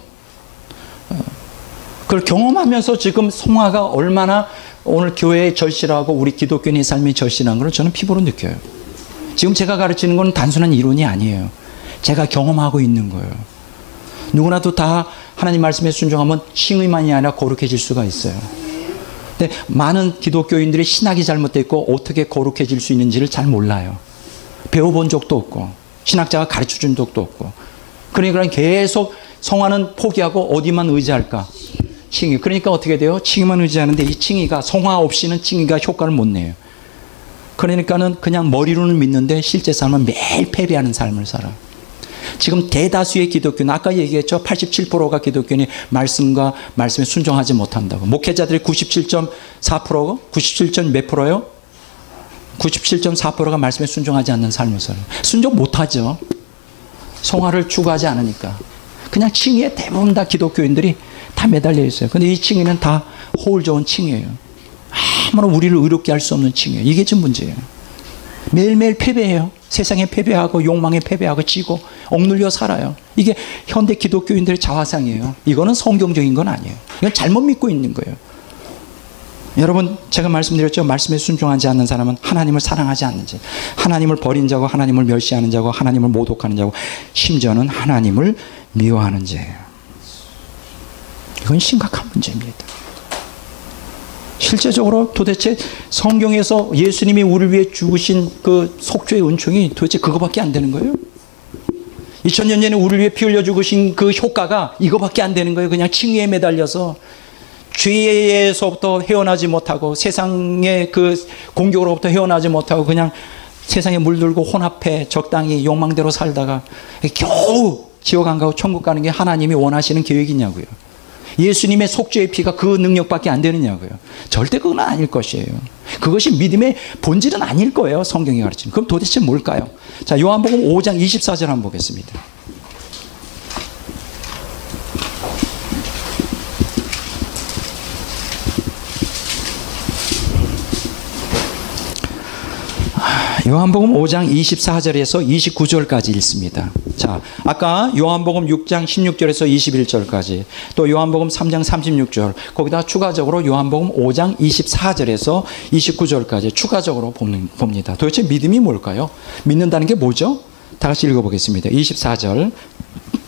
그걸 경험하면서 지금 성화가 얼마나 오늘 교회의 절실하고 우리 기독교인의 삶이 절실한 걸 저는 피부로 느껴요. 지금 제가 가르치는 건 단순한 이론이 아니에요. 제가 경험하고 있는 거예요. 누구나도 다 하나님 말씀에 순종하면 칭의만이 아니라 거룩해질 수가 있어요. 근데 많은 기독교인들이 신학이 잘못되어 있고 어떻게 거룩해질 수 있는지를 잘 몰라요. 배워본 적도 없고 신학자가 가르쳐준 적도 없고 그러니까 계속 성화는 포기하고 어디만 의지할까? 칭의. 그러니까 어떻게 돼요? 칭의만 의지하는데 이 칭의가 성화 없이는 칭의가 효과를 못 내요. 그러니까는 그냥 머리로는 믿는데 실제 삶은 매일 패배하는 삶을 살아. 지금 대다수의 기독교는 아까 얘기했죠. 87%가 기독교인이 말씀과 말씀에 순종하지 못한다고. 목회자들이 97.4%고 97. 몇 프로요? 97.4%가 말씀에 순종하지 않는 삶을 살아요. 순종 못하죠. 성화를 추구하지 않으니까. 그냥 칭의에 대부분 다 기독교인들이 다 매달려 있어요. 근데 이 칭의는 다 호울 좋은 칭의예요. 아무런 우리를 의롭게 할 수 없는 칭의예요. 이게 지금 문제예요. 매일매일 패배해요. 세상에 패배하고 욕망에 패배하고 지고 억눌려 살아요. 이게 현대 기독교인들의 자화상이에요. 이거는 성경적인 건 아니에요. 이건 잘못 믿고 있는 거예요. 여러분, 제가 말씀드렸죠. 말씀에 순종하지 않는 사람은 하나님을 사랑하지 않는 자, 하나님을 버린 자고 하나님을 멸시하는 자고 하나님을 모독하는 자고 심지어는 하나님을 미워하는 자예요. 이건 심각한 문제입니다. 실제적으로 도대체 성경에서 예수님이 우리를 위해 죽으신 그 속죄의 은총이 도대체 그거밖에 안 되는 거예요? 2000년 전에 우리를 위해 피 흘려 죽으신 그 효과가 이거밖에 안 되는 거예요. 그냥 칭의에 매달려서 죄에서부터 헤어나지 못하고 세상의 그 공격으로부터 헤어나지 못하고 그냥 세상에 물들고 혼합해 적당히 욕망대로 살다가 겨우 지옥 안 가고 천국 가는 게 하나님이 원하시는 계획이냐고요. 예수님의 속죄의 피가 그 능력밖에 안 되느냐고요. 절대 그건 아닐 것이에요. 그것이 믿음의 본질은 아닐 거예요. 성경이 가르치는. 그럼 도대체 뭘까요? 자, 요한복음 5장 24절 한번 보겠습니다. 요한복음 5장 24절에서 29절까지 읽습니다. 자, 아까 요한복음 6장 16절에서 21절까지, 또 요한복음 3장 36절, 거기다 추가적으로 요한복음 5장 24절에서 29절까지 추가적으로 봅니다. 도대체 믿음이 뭘까요? 믿는다는 게 뭐죠? 다 같이 읽어보겠습니다. 24절.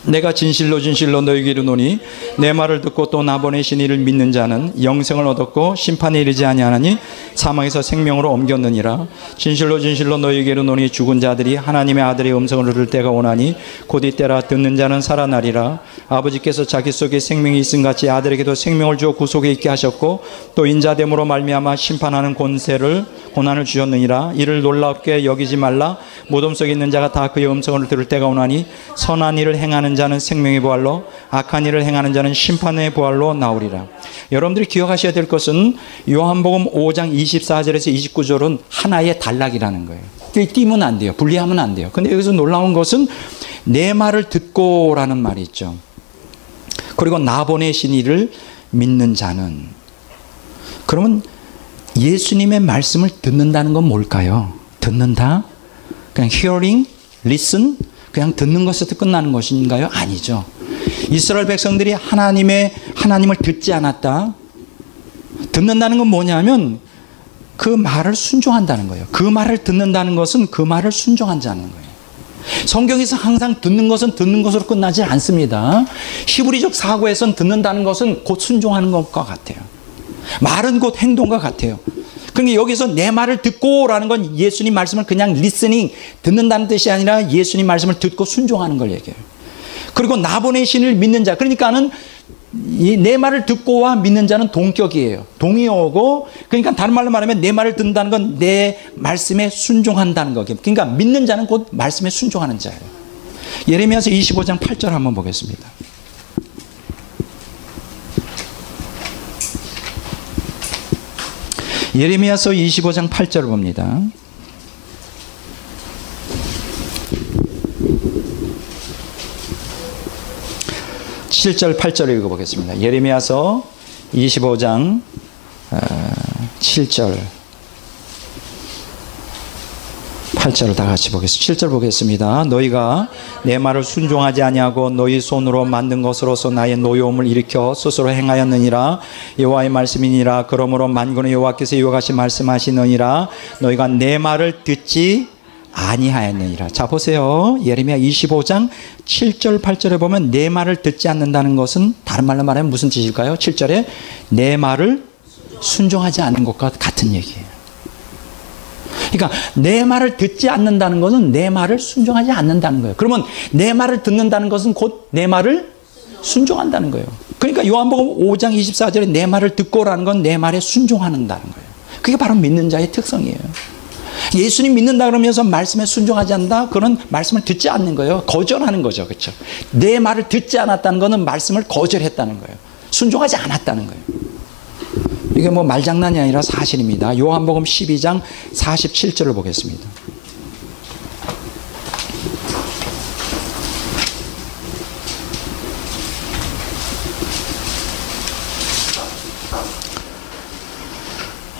내가 진실로 진실로 너희에게 이르노니 내 말을 듣고 또 나 보내신 이를 믿는 자는 영생을 얻었고 심판에 이르지 아니하나니 사망에서 생명으로 옮겼느니라. 진실로 진실로 너희에게 이르노니 죽은 자들이 하나님의 아들의 음성을 들을 때가 오나니 곧 이때라. 듣는 자는 살아나리라. 아버지께서 자기 속에 생명이 있음 같이 아들에게도 생명을 주어 구속에 있게 하셨고 또 인자됨으로 말미암아 심판하는 고난을 주셨느니라. 이를 놀랍게 여기지 말라. 무덤 속에 있는 자가 다 그의 음성을 들을 때가 오나니 선한 일을 행하는 자는 생명의 부활로 악한 일을 행하는 자는 심판의 부활로 나오리라. 여러분들이 기억하셔야 될 것은 요한복음 5장 24절에서 29절은 하나의 단락이라는 거예요. 띄면 안 돼요. 분리하면 안 돼요. 근데 여기서 놀라운 것은 내 말을 듣고라는 말이 있죠. 그리고 나 보내신 이를 믿는 자는. 그러면 예수님의 말씀을 듣는다는 건 뭘까요? 듣는다? 그냥 hearing, listen, 그냥 듣는 것에서 끝나는 것인가요? 아니죠. 이스라엘 백성들이 하나님을 듣지 않았다. 듣는다는 건 뭐냐면 그 말을 순종한다는 거예요. 그 말을 듣는다는 것은 그 말을 순종하지 않는 거예요. 성경에서 항상 듣는 것은 듣는 것으로 끝나지 않습니다. 히브리적 사고에서는 듣는다는 것은 곧 순종하는 것과 같아요. 말은 곧 행동과 같아요. 그러니까 여기서 내 말을 듣고라는 건 예수님 말씀을 그냥 리스닝, 듣는다는 뜻이 아니라 예수님 말씀을 듣고 순종하는 걸 얘기해요. 그리고 나 보내신 이를 믿는 자, 그러니까는 내 말을 듣고와 믿는 자는 동격이에요. 동의어고, 그러니까 다른 말로 말하면 내 말을 듣는다는 건 내 말씀에 순종한다는 거예요. 그러니까 믿는 자는 곧 말씀에 순종하는 자예요. 예레미야서 25장 8절 한번 보겠습니다. 예레미야서 25장 8절을 봅니다. 칠 7절 8절을 읽어보겠습니다. 예레미야서 25장 7절 8절을 다 같이 보겠습니다. 7절 보겠습니다. 너희가 내 말을 순종하지 아니하고 너희 손으로 만든 것으로서 나의 노여움을 일으켜 스스로 행하였느니라. 여호와의 말씀이니라. 그러므로 만군의 여호와께서 이와 같이 말씀하시느니라. 너희가 내 말을 듣지 아니하였느니라. 자, 보세요. 예레미야 25장 7절 8절에 보면 내 말을 듣지 않는다는 것은 다른 말로 말하면 무슨 뜻일까요? 7절에 내 말을 순종하지 않는 것과 같은 얘기예요. 그러니까 내 말을 듣지 않는다는 것은 내 말을 순종하지 않는다는 거예요. 그러면 내 말을 듣는다는 것은 곧 내 말을 순종한다는 거예요. 그러니까 요한복음 5장 24절에 내 말을 듣고라는 건 내 말에 순종한다는 거예요. 그게 바로 믿는 자의 특성이에요. 예수님 믿는다 그러면서 말씀에 순종하지 않는다? 그건 말씀을 듣지 않는 거예요. 거절하는 거죠. 그렇죠? 내 말을 듣지 않았다는 것은 말씀을 거절했다는 거예요. 순종하지 않았다는 거예요. 이게 뭐 말장난이 아니라 사실입니다. 요한복음 12장 47절을 보겠습니다.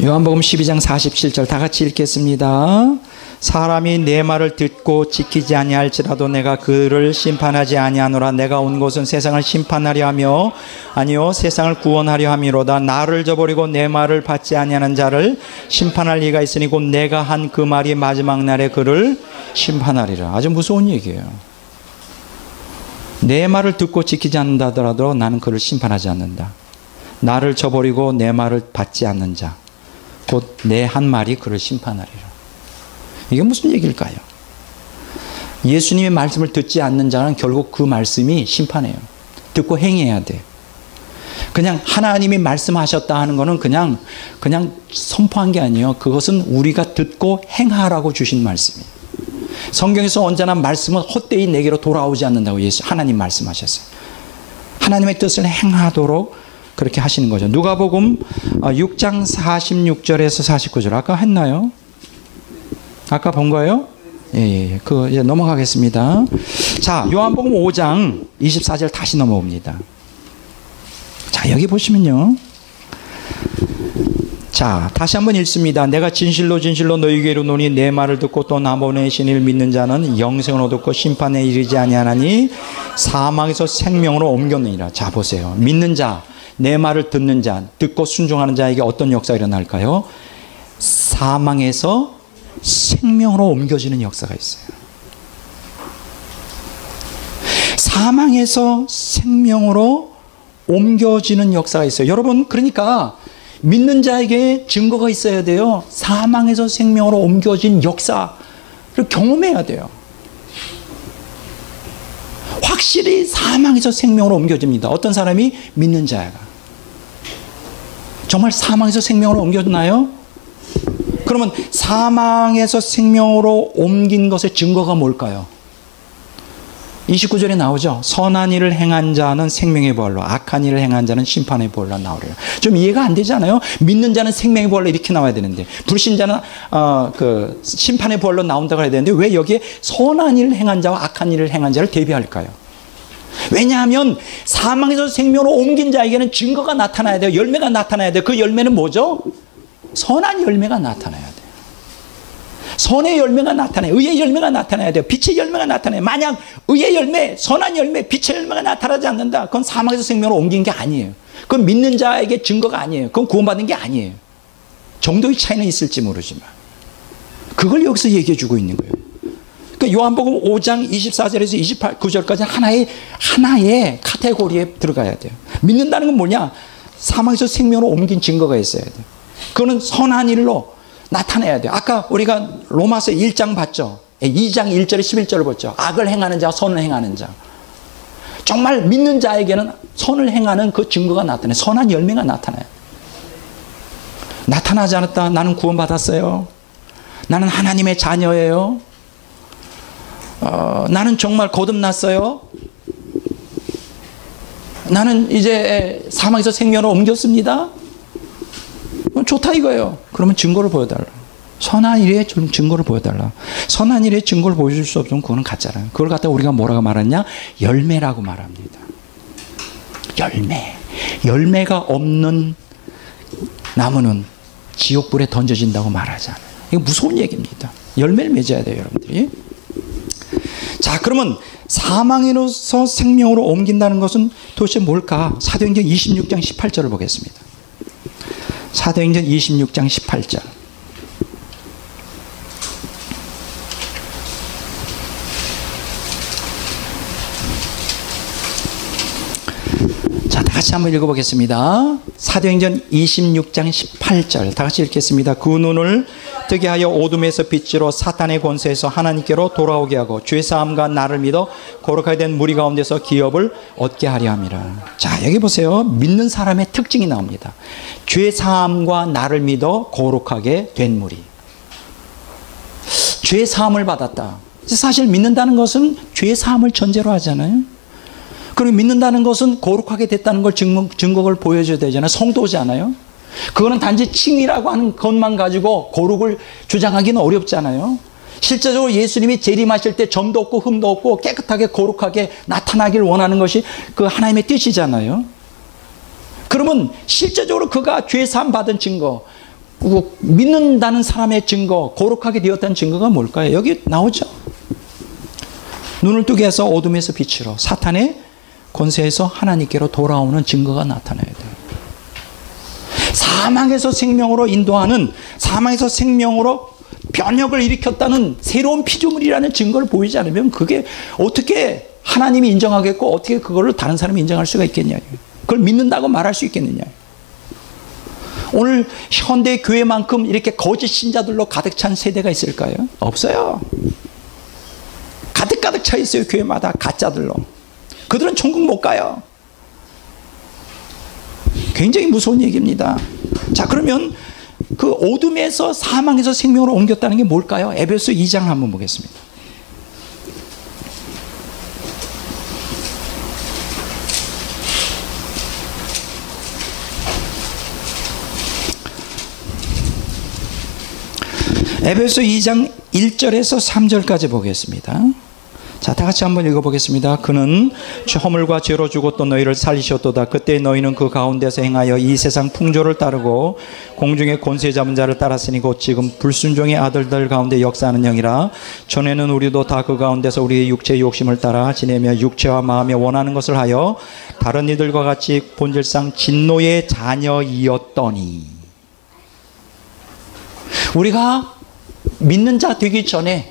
요한복음 12장 47절 다 같이 읽겠습니다. 사람이 내 말을 듣고 지키지 아니할지라도 내가 그를 심판하지 아니하노라. 내가 온 곳은 세상을 심판하려 하며 아니요 세상을 구원하려 함이로다. 나를 저버리고 내 말을 받지 아니하는 자를 심판할 리가 있으니 곧 내가 한 그 말이 마지막 날에 그를 심판하리라. 아주 무서운 얘기예요. 내 말을 듣고 지키지 않는다 하더라도 나는 그를 심판하지 않는다. 나를 저버리고 내 말을 받지 않는 자 곧 내 한 말이 그를 심판하리라. 이게 무슨 얘기일까요? 예수님의 말씀을 듣지 않는 자는 결국 그 말씀이 심판해요. 듣고 행해야 돼. 그냥 하나님이 말씀하셨다 하는 거는 그냥 선포한 게 아니에요. 그것은 우리가 듣고 행하라고 주신 말씀이에요. 성경에서 언제나 말씀은 헛되이 내게로 돌아오지 않는다고 하나님 말씀하셨어요. 하나님의 뜻을 행하도록 그렇게 하시는 거죠. 누가복음 6장 46절에서 49절 아까 했나요? 아까 본 거예요? 예. 그거 이제 넘어가겠습니다. 자, 요한복음 5장 24절 다시 넘어옵니다. 자, 여기 보시면요. 자, 다시 한번 읽습니다. 내가 진실로 진실로 너희에게 이르노니 내 말을 듣고 또 나 보내신 이를 믿는 자는 영생을 얻고 심판에 이르지 아니하나니 사망에서 생명으로 옮겼느니라. 자, 보세요. 믿는 자, 내 말을 듣는 자, 듣고 순종하는 자에게 어떤 역사가 일어날까요? 사망에서 생명으로 옮겨지는 역사가 있어요. 사망에서 생명으로 옮겨지는 역사가 있어요. 여러분, 그러니까 믿는 자에게 증거가 있어야 돼요. 사망에서 생명으로 옮겨진 역사를 경험해야 돼요. 확실히 사망에서 생명으로 옮겨집니다. 어떤 사람이 믿는 자가 정말 사망에서 생명으로 옮겨졌나요? 그러면 사망에서 생명으로 옮긴 것의 증거가 뭘까요? 29절에 나오죠. 선한 일을 행한 자는 생명의 부활로, 악한 일을 행한 자는 심판의 부활로 나오래요. 좀 이해가 안 되잖아요. 믿는 자는 생명의 부활로 이렇게 나와야 되는데, 불신자는 그 심판의 부활로 나온다고 해야 되는데, 왜 여기에 선한 일을 행한 자와 악한 일을 행한 자를 대비할까요? 왜냐하면 사망에서 생명으로 옮긴 자에게는 증거가 나타나야 돼요. 열매가 나타나야 돼요. 그 열매는 뭐죠? 선한 열매가 나타나야 돼요. 선의 열매가 나타나요. 의의 열매가 나타나야 돼요. 빛의 열매가 나타나요. 만약 의의 열매, 선한 열매, 빛의 열매가 나타나지 않는다, 그건 사망에서 생명으로 옮긴 게 아니에요. 그건 믿는 자에게 증거가 아니에요. 그건 구원받는 게 아니에요. 정도의 차이는 있을지 모르지만 그걸 여기서 얘기해 주고 있는 거예요. 그러니까 요한복음 5장 24절에서 29절까지 하나의 카테고리에 들어가야 돼요. 믿는다는 건 뭐냐? 사망에서 생명으로 옮긴 증거가 있어야 돼요. 그거는 선한 일로 나타내야 돼요. 아까 우리가 로마서 1장 봤죠. 2장 1절에 11절을 봤죠. 악을 행하는 자와 선을 행하는 자. 정말 믿는 자에게는 선을 행하는 그 증거가 나타나요. 선한 열매가 나타나요. 나타나지 않았다. 나는 구원받았어요. 나는 하나님의 자녀예요. 나는 정말 거듭났어요. 나는 이제 사망에서 생명으로 옮겼습니다. 좋다 이거예요. 그러면 증거를 보여달라. 선한 일의 증거를 보여달라. 선한 일의 증거를 보여줄 수 없으면 그거는 가짜라요. 그걸 갖다 우리가 뭐라고 말하냐? 열매라고 말합니다. 열매. 열매가 없는 나무는 지옥불에 던져진다고 말하잖아요. 이거 무서운 얘기입니다. 열매를 맺어야 돼요, 여러분들이. 자, 그러면 사망으로서 생명으로 옮긴다는 것은 도대체 뭘까? 사도행전 26장 18절을 보겠습니다. 사도행전 26장 18절. 자, 다 같이 한번 읽어보겠습니다. 사도행전 26장 18절. 다 같이 읽겠습니다. 그 눈을 뜨게 하여 어둠에서 빛으로 사탄의 권세에서 하나님께로 돌아오게 하고 죄사함과 나를 믿어 거룩하게 된 무리 가운데서 기업을 얻게 하려 함이라. 자, 여기 보세요. 믿는 사람의 특징이 나옵니다. 죄사함과 나를 믿어 거룩하게 된 무리. 죄사함을 받았다. 사실 믿는다는 것은 죄사함을 전제로 하잖아요. 그리고 믿는다는 것은 거룩하게 됐다는 걸 증거를 보여줘야 되잖아요. 성도잖아요. 그거는 단지 칭이라고 하는 것만 가지고 거룩을 주장하기는 어렵잖아요. 실제적으로 예수님이 재림하실 때 점도 없고 흠도 없고 깨끗하게 거룩하게 나타나길 원하는 것이 그 하나님의 뜻이잖아요. 그러면 실제적으로 그가 죄사함 받은 증거, 믿는다는 사람의 증거, 거룩하게 되었다는 증거가 뭘까요? 여기 나오죠. 눈을 뜨게 해서 어둠에서 빛으로, 사탄의 권세에서 하나님께로 돌아오는 증거가 나타나야 돼요. 사망에서 생명으로 인도하는, 사망에서 생명으로 변혁을 일으켰다는 새로운 피조물이라는 증거를 보이지 않으면 그게 어떻게 하나님이 인정하겠고 어떻게 그거를 다른 사람이 인정할 수가 있겠냐. 그걸 믿는다고 말할 수 있겠느냐. 오늘 현대 교회만큼 이렇게 거짓 신자들로 가득 찬 세대가 있을까요? 없어요. 가득 차 있어요. 교회마다 가짜들로. 그들은 천국 못 가요. 굉장히 무서운 얘기입니다. 자, 그러면 그 어둠에서 사망에서 생명으로 옮겼다는 게 뭘까요? 에베소 2장 한번 보겠습니다. 에베소 2장 1절에서 3절까지 보겠습니다. 자, 다 같이 한번 읽어보겠습니다. 그는 허물과 죄로 죽었던 너희를 살리셨도다. 그때 너희는 그 가운데서 행하여 이 세상 풍조를 따르고 공중의 권세 잡은 자를 따랐으니 곧 지금 불순종의 아들들 가운데 역사하는 영이라. 전에는 우리도 다 그 가운데서 우리의 육체의 욕심을 따라 지내며 육체와 마음에 원하는 것을 하여 다른 이들과 같이 본질상 진노의 자녀이었더니. 우리가 믿는 자 되기 전에,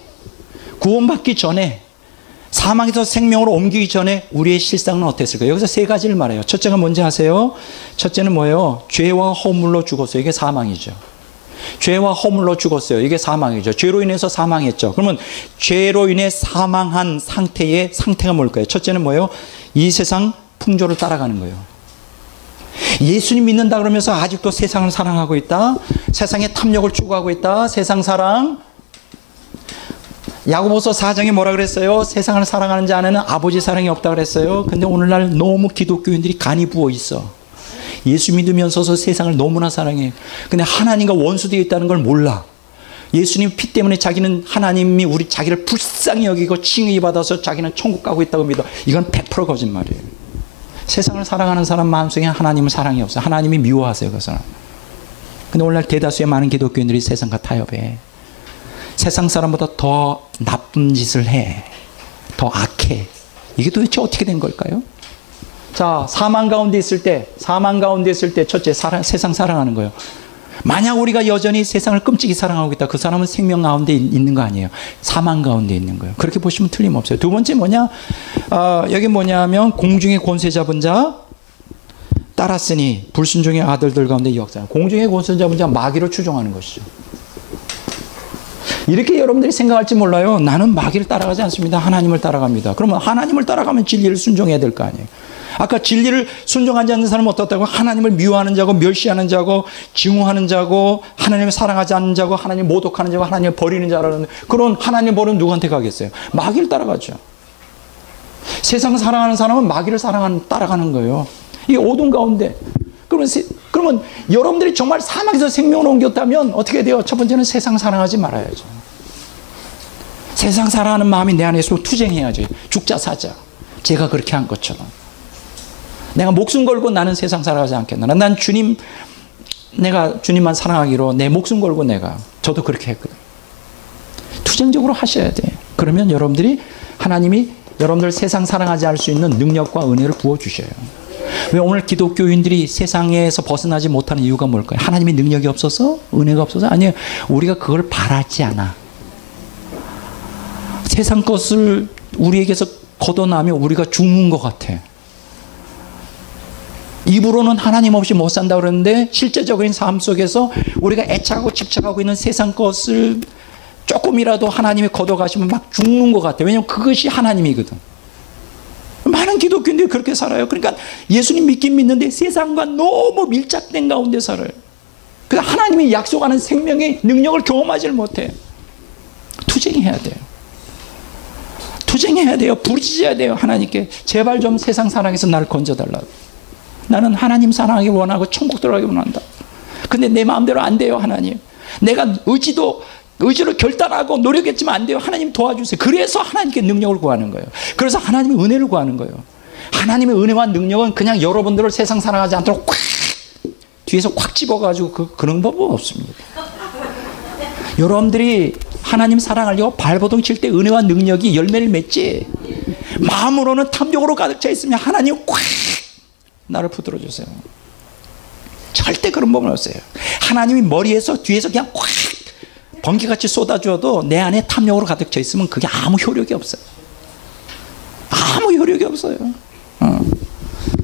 구원받기 전에, 사망에서 생명으로 옮기기 전에 우리의 실상은 어땠을까요? 여기서 세 가지를 말해요. 첫째가 뭔지 아세요? 첫째는 뭐예요? 죄와 허물로 죽었어요. 이게 사망이죠. 죄와 허물로 죽었어요. 이게 사망이죠. 죄로 인해서 사망했죠. 그러면 죄로 인해 사망한 상태의 상태가 뭘까요? 첫째는 뭐예요? 이 세상 풍조를 따라가는 거예요. 예수님 믿는다 그러면서 아직도 세상을 사랑하고 있다. 세상의 탐욕을 추구하고 있다. 세상 사랑. 야고보서 4장에 뭐라 그랬어요? 세상을 사랑하는 자 안에는 아버지 사랑이 없다 그랬어요. 근데 오늘날 너무 기독교인들이 간이 부어 있어. 예수 믿으면서도 세상을 너무나 사랑해. 근데 하나님과 원수되어 있다는 걸 몰라. 예수님 피 때문에 자기는 하나님이 자기를 불쌍히 여기고 칭의 받아서 자기는 천국 가고 있다고 믿어. 이건 100% 거짓말이에요. 세상을 사랑하는 사람 마음속에 하나님은 사랑이 없어요. 하나님이 미워하세요, 그 사람. 근데 오늘날 대다수의 많은 기독교인들이 세상과 타협해. 세상 사람보다 더 나쁜 짓을 해. 더 악해. 이게 도대체 어떻게 된 걸까요? 자, 사망 가운데 있을 때 첫째, 세상 사랑하는 거예요. 만약 우리가 여전히 세상을 끔찍이 사랑하고 있다. 그 사람은 생명 가운데 있는 거 아니에요. 사망 가운데 있는 거예요. 그렇게 보시면 틀림없어요. 두 번째 뭐냐? 여기 뭐냐면 공중의 권세 잡은 자 따랐으니 불순종의 아들들 가운데 역사. 공중의 권세 잡은 자 마귀로 추종하는 것이죠. 이렇게 여러분들이 생각할지 몰라요. 나는 마귀를 따라가지 않습니다. 하나님을 따라갑니다. 그러면 하나님을 따라가면 진리를 순종해야 될 거 아니에요. 아까 진리를 순종하지 않는 사람은 어떻다고? 하나님을 미워하는 자고 멸시하는 자고 증오하는 자고 하나님을 사랑하지 않는 자고 하나님을 모독하는 자고 하나님을 버리는 자라는, 그런 하나님 버리면 누구한테 가겠어요? 마귀를 따라가죠. 세상 사랑하는 사람은 마귀를 따라가는 거예요. 이게 어둠 가운데. 그러면 여러분들이 정말 사망에서 생명으로 옮겼다면 어떻게 돼요? 첫 번째는 세상 사랑하지 말아야죠. 세상 사랑하는 마음이 내 안에서 투쟁해야죠. 죽자 사자. 제가 그렇게 한 것처럼. 내가 목숨 걸고 나는 세상 살아가지 않겠나. 난 내가 주님만 사랑하기로 내 목숨 걸고 저도 그렇게 했거든. 투쟁적으로 하셔야 돼. 그러면 하나님이 여러분들 세상 사랑하지 않을 수 있는 능력과 은혜를 부어주셔요. 왜 오늘 기독교인들이 세상에서 벗어나지 못하는 이유가 뭘까요? 하나님의 능력이 없어서? 은혜가 없어서? 아니에요. 우리가 그걸 바라지 않아. 세상 것을 우리에게서 걷어나면 우리가 죽는 것 같아. 입으로는 하나님 없이 못 산다 그러는데 실제적인 삶 속에서 우리가 애착하고 집착하고 있는 세상 것을 조금이라도 하나님이 걷어가시면 막 죽는 것 같아요. 왜냐하면 그것이 하나님이거든. 많은 기독교인들이 그렇게 살아요. 그러니까 예수님 믿긴 믿는데 세상과 너무 밀착된 가운데 살아요. 그래서 하나님이 약속하는 생명의 능력을 경험하지를 못해요. 투쟁해야 돼요. 투쟁해야 돼요. 부르짖어야 돼요. 하나님께 제발 좀 세상 사랑에서 나를 건져달라고. 나는 하나님 사랑하기 원하고 천국 들어가기 원한다. 근데 내 마음대로 안 돼요. 하나님. 내가 의지로 결단하고 노력했지만 안 돼요. 하나님 도와주세요. 그래서 하나님께 능력을 구하는 거예요. 그래서 하나님의 은혜를 구하는 거예요. 하나님의 은혜와 능력은 그냥 여러분들을 세상 사랑하지 않도록 꽉 뒤에서 꽉 집어가지고 그런 법은 없습니다. 여러분들이 하나님 사랑하려고 발버둥 칠 때 은혜와 능력이 열매를 맺지, 마음으로는 탐욕으로 가득 차 있으면 하나님 꽉 나를 붙들어 주세요. 절대 그런 법은 없어요. 하나님이 머리에서 뒤에서 그냥 꽉 번개같이 쏟아주어도 내 안에 탐욕으로 가득 차 있으면 그게 아무 효력이 없어요. 아무 효력이 없어요.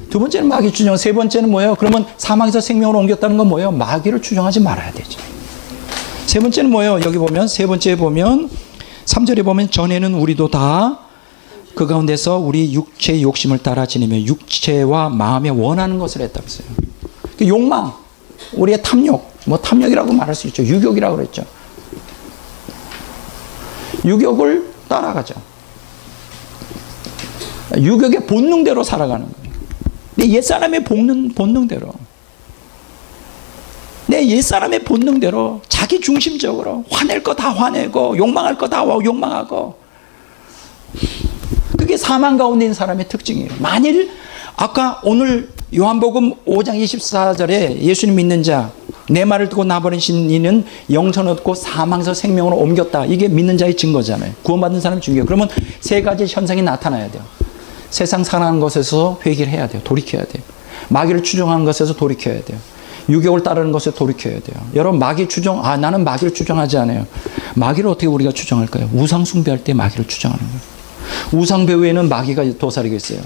두 번째는 마귀 추정. 세 번째는 뭐예요? 그러면 사망에서 생명으로 옮겼다는 건 뭐예요? 마귀를 추정하지 말아야 되죠. 세 번째는 뭐예요? 여기 보면 세 번째에 보면 3절에 보면 전에는 우리도 다 그 가운데서 우리 육체의 욕심을 따라 지내며 육체와 마음에 원하는 것을 했다고 했어요. 욕망, 우리의 탐욕, 뭐 탐욕이라고 말할 수 있죠. 유욕이라고 그랬죠. 유욕을 따라가죠. 유욕의 본능대로 살아가는 거예요. 내 옛사람의 본능대로, 내 옛사람의 본능대로 자기 중심적으로 화낼 거 다 화내고 욕망할 거 다 욕망하고, 그게 사망 가운데 있는 사람의 특징이에요. 만일 아까 오늘 요한복음 5장 24절에 예수님 믿는 자, 내 말을 듣고 나버리신 이는 영생을 얻고 사망에서 생명으로 옮겼다, 이게 믿는 자의 증거잖아요. 구원받은 사람이 중요해요. 그러면 세 가지 현상이 나타나야 돼요. 세상 사랑하는 것에서 회개를 해야 돼요. 돌이켜야 돼요. 마귀를 추종하는 것에서 돌이켜야 돼요. 유격을 따르는 것에 돌이켜야 돼요. 여러분, 마귀 추종, 나는 마귀를 추종하지 않아요. 마귀를 어떻게 우리가 추종할까요? 우상 숭배할 때 마귀를 추종하는 거예요. 우상 배후에는 마귀가 도사리고 있어요.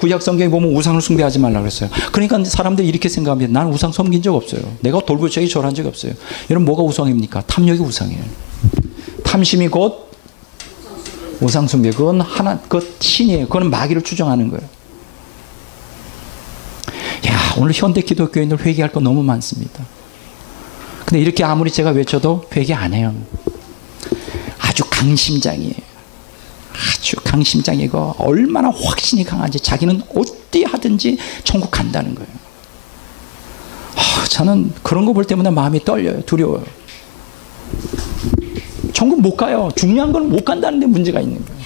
구약 성경에 보면 우상을 숭배하지 말라고 그랬어요. 그러니까 사람들이 이렇게 생각합니다. 나는 우상 섬긴 적 없어요. 내가 돌부처에게 절한 적이 없어요. 여러분, 뭐가 우상입니까? 탐욕이 우상이에요. 탐심이 곧 우상 숭배. 그건 그 신이에요. 그건 마귀를 추종하는 거예요. 야, 오늘 현대 기독교인들 회개할 거 너무 많습니다. 근데 이렇게 아무리 제가 외쳐도 회개 안 해요. 아주 강심장이에요. 아주 강심장이고 얼마나 확신이 강한지, 자기는 어디 하든지 천국 간다는 거예요. 저는 그런 거 볼 때마다 마음이 떨려요. 두려워요. 천국 못 가요. 중요한 건 못 간다는 데 문제가 있는 거예요.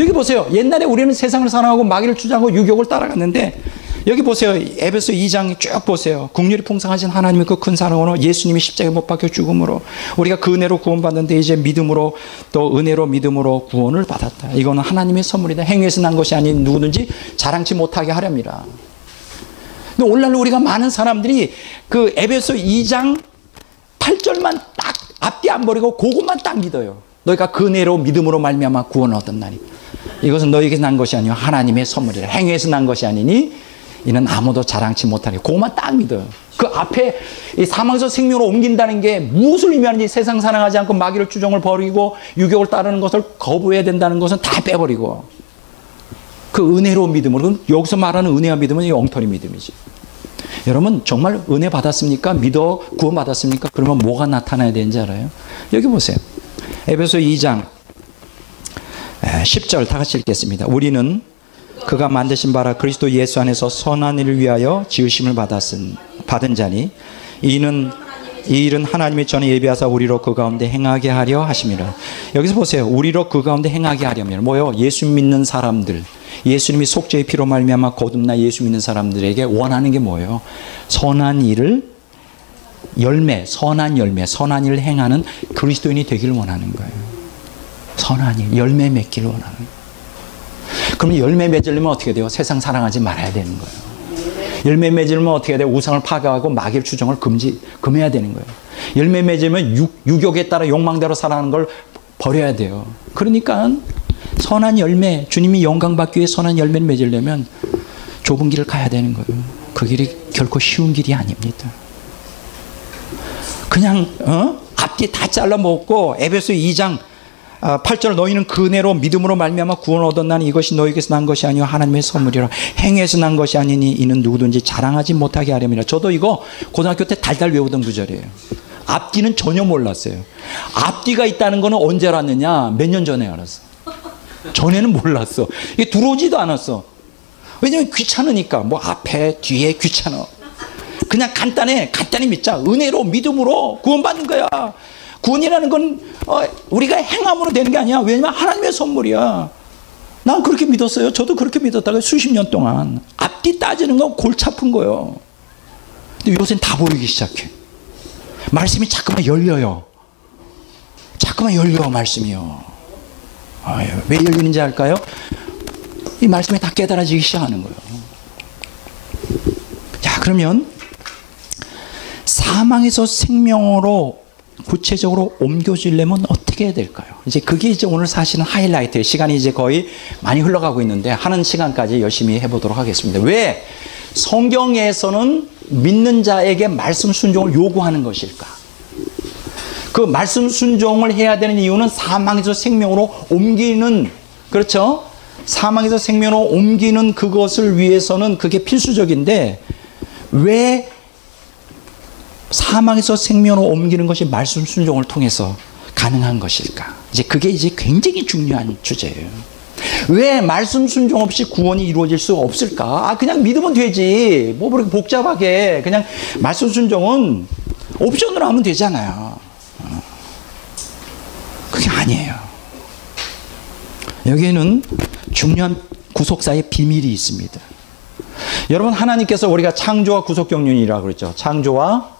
여기 보세요. 옛날에 우리는 세상을 사랑하고 마귀를 추종하고 유욕을 따라갔는데, 여기 보세요. 에베소 2장 쭉 보세요. 국률이 풍성하신 하나님의 그 큰 사랑으로 예수님이 십자가에 못 박혀 죽음으로 우리가 그 은혜로 구원받는데, 이제 믿음으로, 또 은혜로 믿음으로 구원을 받았다. 이거는 하나님의 선물이다. 행위에서 난 것이 아닌 누구든지 자랑치 못하게 하렵니다. 근데 오늘날 우리가 많은 사람들이 그 에베소 2장 8절만 딱 앞뒤 안 버리고 그것만 딱 믿어요. 너희가 그 은혜로 믿음으로 말미암아 구원을 얻었나니 이것은 너희에게서 난 것이 아니요 하나님의 선물이라. 행위에서 난 것이 아니니 이는 아무도 자랑치 못하니. 그것만 딱 믿어요. 그 앞에 이 사망에서 생명으로 옮긴다는 게 무엇을 의미하는지, 세상 사랑하지 않고 마귀를 추종을 버리고 유격을 따르는 것을 거부해야 된다는 것은 다 빼버리고, 그 은혜로 믿음으로, 여기서 말하는 은혜와 믿음은 이 엉터리 믿음이지. 여러분, 정말 은혜 받았습니까? 믿어 구원 받았습니까? 그러면 뭐가 나타나야 되는지 알아요? 여기 보세요. 에베소 2장 10절 다 같이 읽겠습니다. 우리는 그가 만드신 바라 그리스도 예수 안에서 선한 일을 위하여 지으심을 받은 자니 이 일은 하나님의 전에 예비하사 우리로 그 가운데 행하게 하려 하심이라. 여기서 보세요. 우리로 그 가운데 행하게 하려면 뭐예요? 예수 믿는 사람들, 예수님이 속죄의 피로 말미암아 거듭나 예수 믿는 사람들에게 원하는 게 뭐예요? 선한 일을 선한 일을 행하는 그리스도인이 되기를 원하는 거예요. 선한 일, 열매 맺기를 원하는 거예요. 그러면 열매 맺으려면 어떻게 돼요? 세상 사랑하지 말아야 되는 거예요. 열매 맺으려면 어떻게 해야 돼요? 우상을 파괴하고 마귀의 추종을 금해야 되는 거예요. 열매 맺으면 육욕에 따라 욕망대로 살아가는 걸 버려야 돼요. 그러니까 선한 열매, 주님이 영광 받기 위해 선한 열매를 맺으려면 좁은 길을 가야 되는 거예요. 그 길이 결코 쉬운 길이 아닙니다. 그냥 앞뒤 다 잘라 먹고 에베소 2장 8절 너희는 그 은혜로 믿음으로 말미암아 구원을 얻었나니 이것이 너희에게서 난 것이 아니요 하나님의 선물이라. 행위에서 난 것이 아니니 이는 누구든지 자랑하지 못하게 하려니라. 저도 이거 고등학교 때 달달 외우던 구절이에요. 앞뒤는 전혀 몰랐어요. 앞뒤가 있다는 거는 언제 알았느냐? 몇 년 전에 알았어. 전에는 몰랐어. 이게 들어오지도 않았어. 왜냐면 귀찮으니까. 뭐 앞에 뒤에 귀찮아. 그냥 간단히 믿자. 은혜로 믿음으로 구원받는 거야. 구원이라는 건 우리가 행함으로 되는 게 아니야. 왜냐면 하나님의 선물이야. 난 그렇게 믿었어요. 저도 그렇게 믿었다가 수십 년 동안. 앞뒤 따지는 건 골치 아픈 거예요. 근데 요새는 다 보이기 시작해. 말씀이 자꾸만 열려요. 자꾸만 열려, 말씀이요. 왜 열리는지 알까요? 이 말씀이 다 깨달아지기 시작하는 거예요. 자, 그러면 사망에서 생명으로 구체적으로 옮겨지려면 어떻게 해야 될까요? 이제 그게 이제 오늘 사실은 하이라이트예요. 시간이 이제 거의 많이 흘러가고 있는데 하는 시간까지 열심히 해보도록 하겠습니다. 왜 성경에서는 믿는 자에게 말씀 순종을 요구하는 것일까? 그 말씀 순종을 해야 되는 이유는 사망에서 생명으로 옮기는, 그렇죠? 사망에서 생명으로 옮기는 그것을 위해서는 그게 필수적인데 왜 사망에서 생명으로 옮기는 것이 말씀 순종을 통해서 가능한 것일까? 이제 그게 이제 굉장히 중요한 주제예요. 왜 말씀 순종 없이 구원이 이루어질 수 없을까? 그냥 믿으면 되지. 뭐 그렇게 복잡하게 그냥 말씀 순종은 옵션으로 하면 되잖아요. 그게 아니에요. 여기에는 중요한 구속사의 비밀이 있습니다. 여러분, 하나님께서 우리가 창조와 구속 경륜이라고 그랬죠. 창조와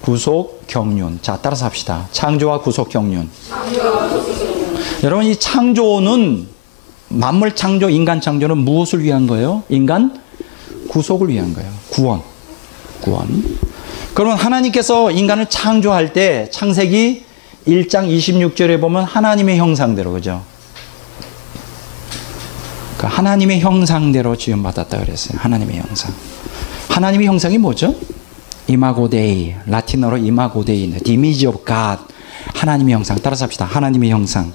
구속 경륜. 자, 따라서 합시다. 창조와 구속 경륜. 여러분, 이 창조는 만물 창조, 인간 창조는 무엇을 위한 거예요? 인간 구속을 위한 거예요. 구원. 그러면 하나님께서 인간을 창조할 때 창세기 1장 26절에 보면 하나님의 형상대로, 그죠? 그러니까 하나님의 형상대로 지음받았다 그랬어요. 하나님의 형상. 하나님의 형상이 뭐죠? 이마고 데이, 라틴어로 이마고 데이, the image of God. 하나님의 형상. 따라서 합시다. 하나님의 형상.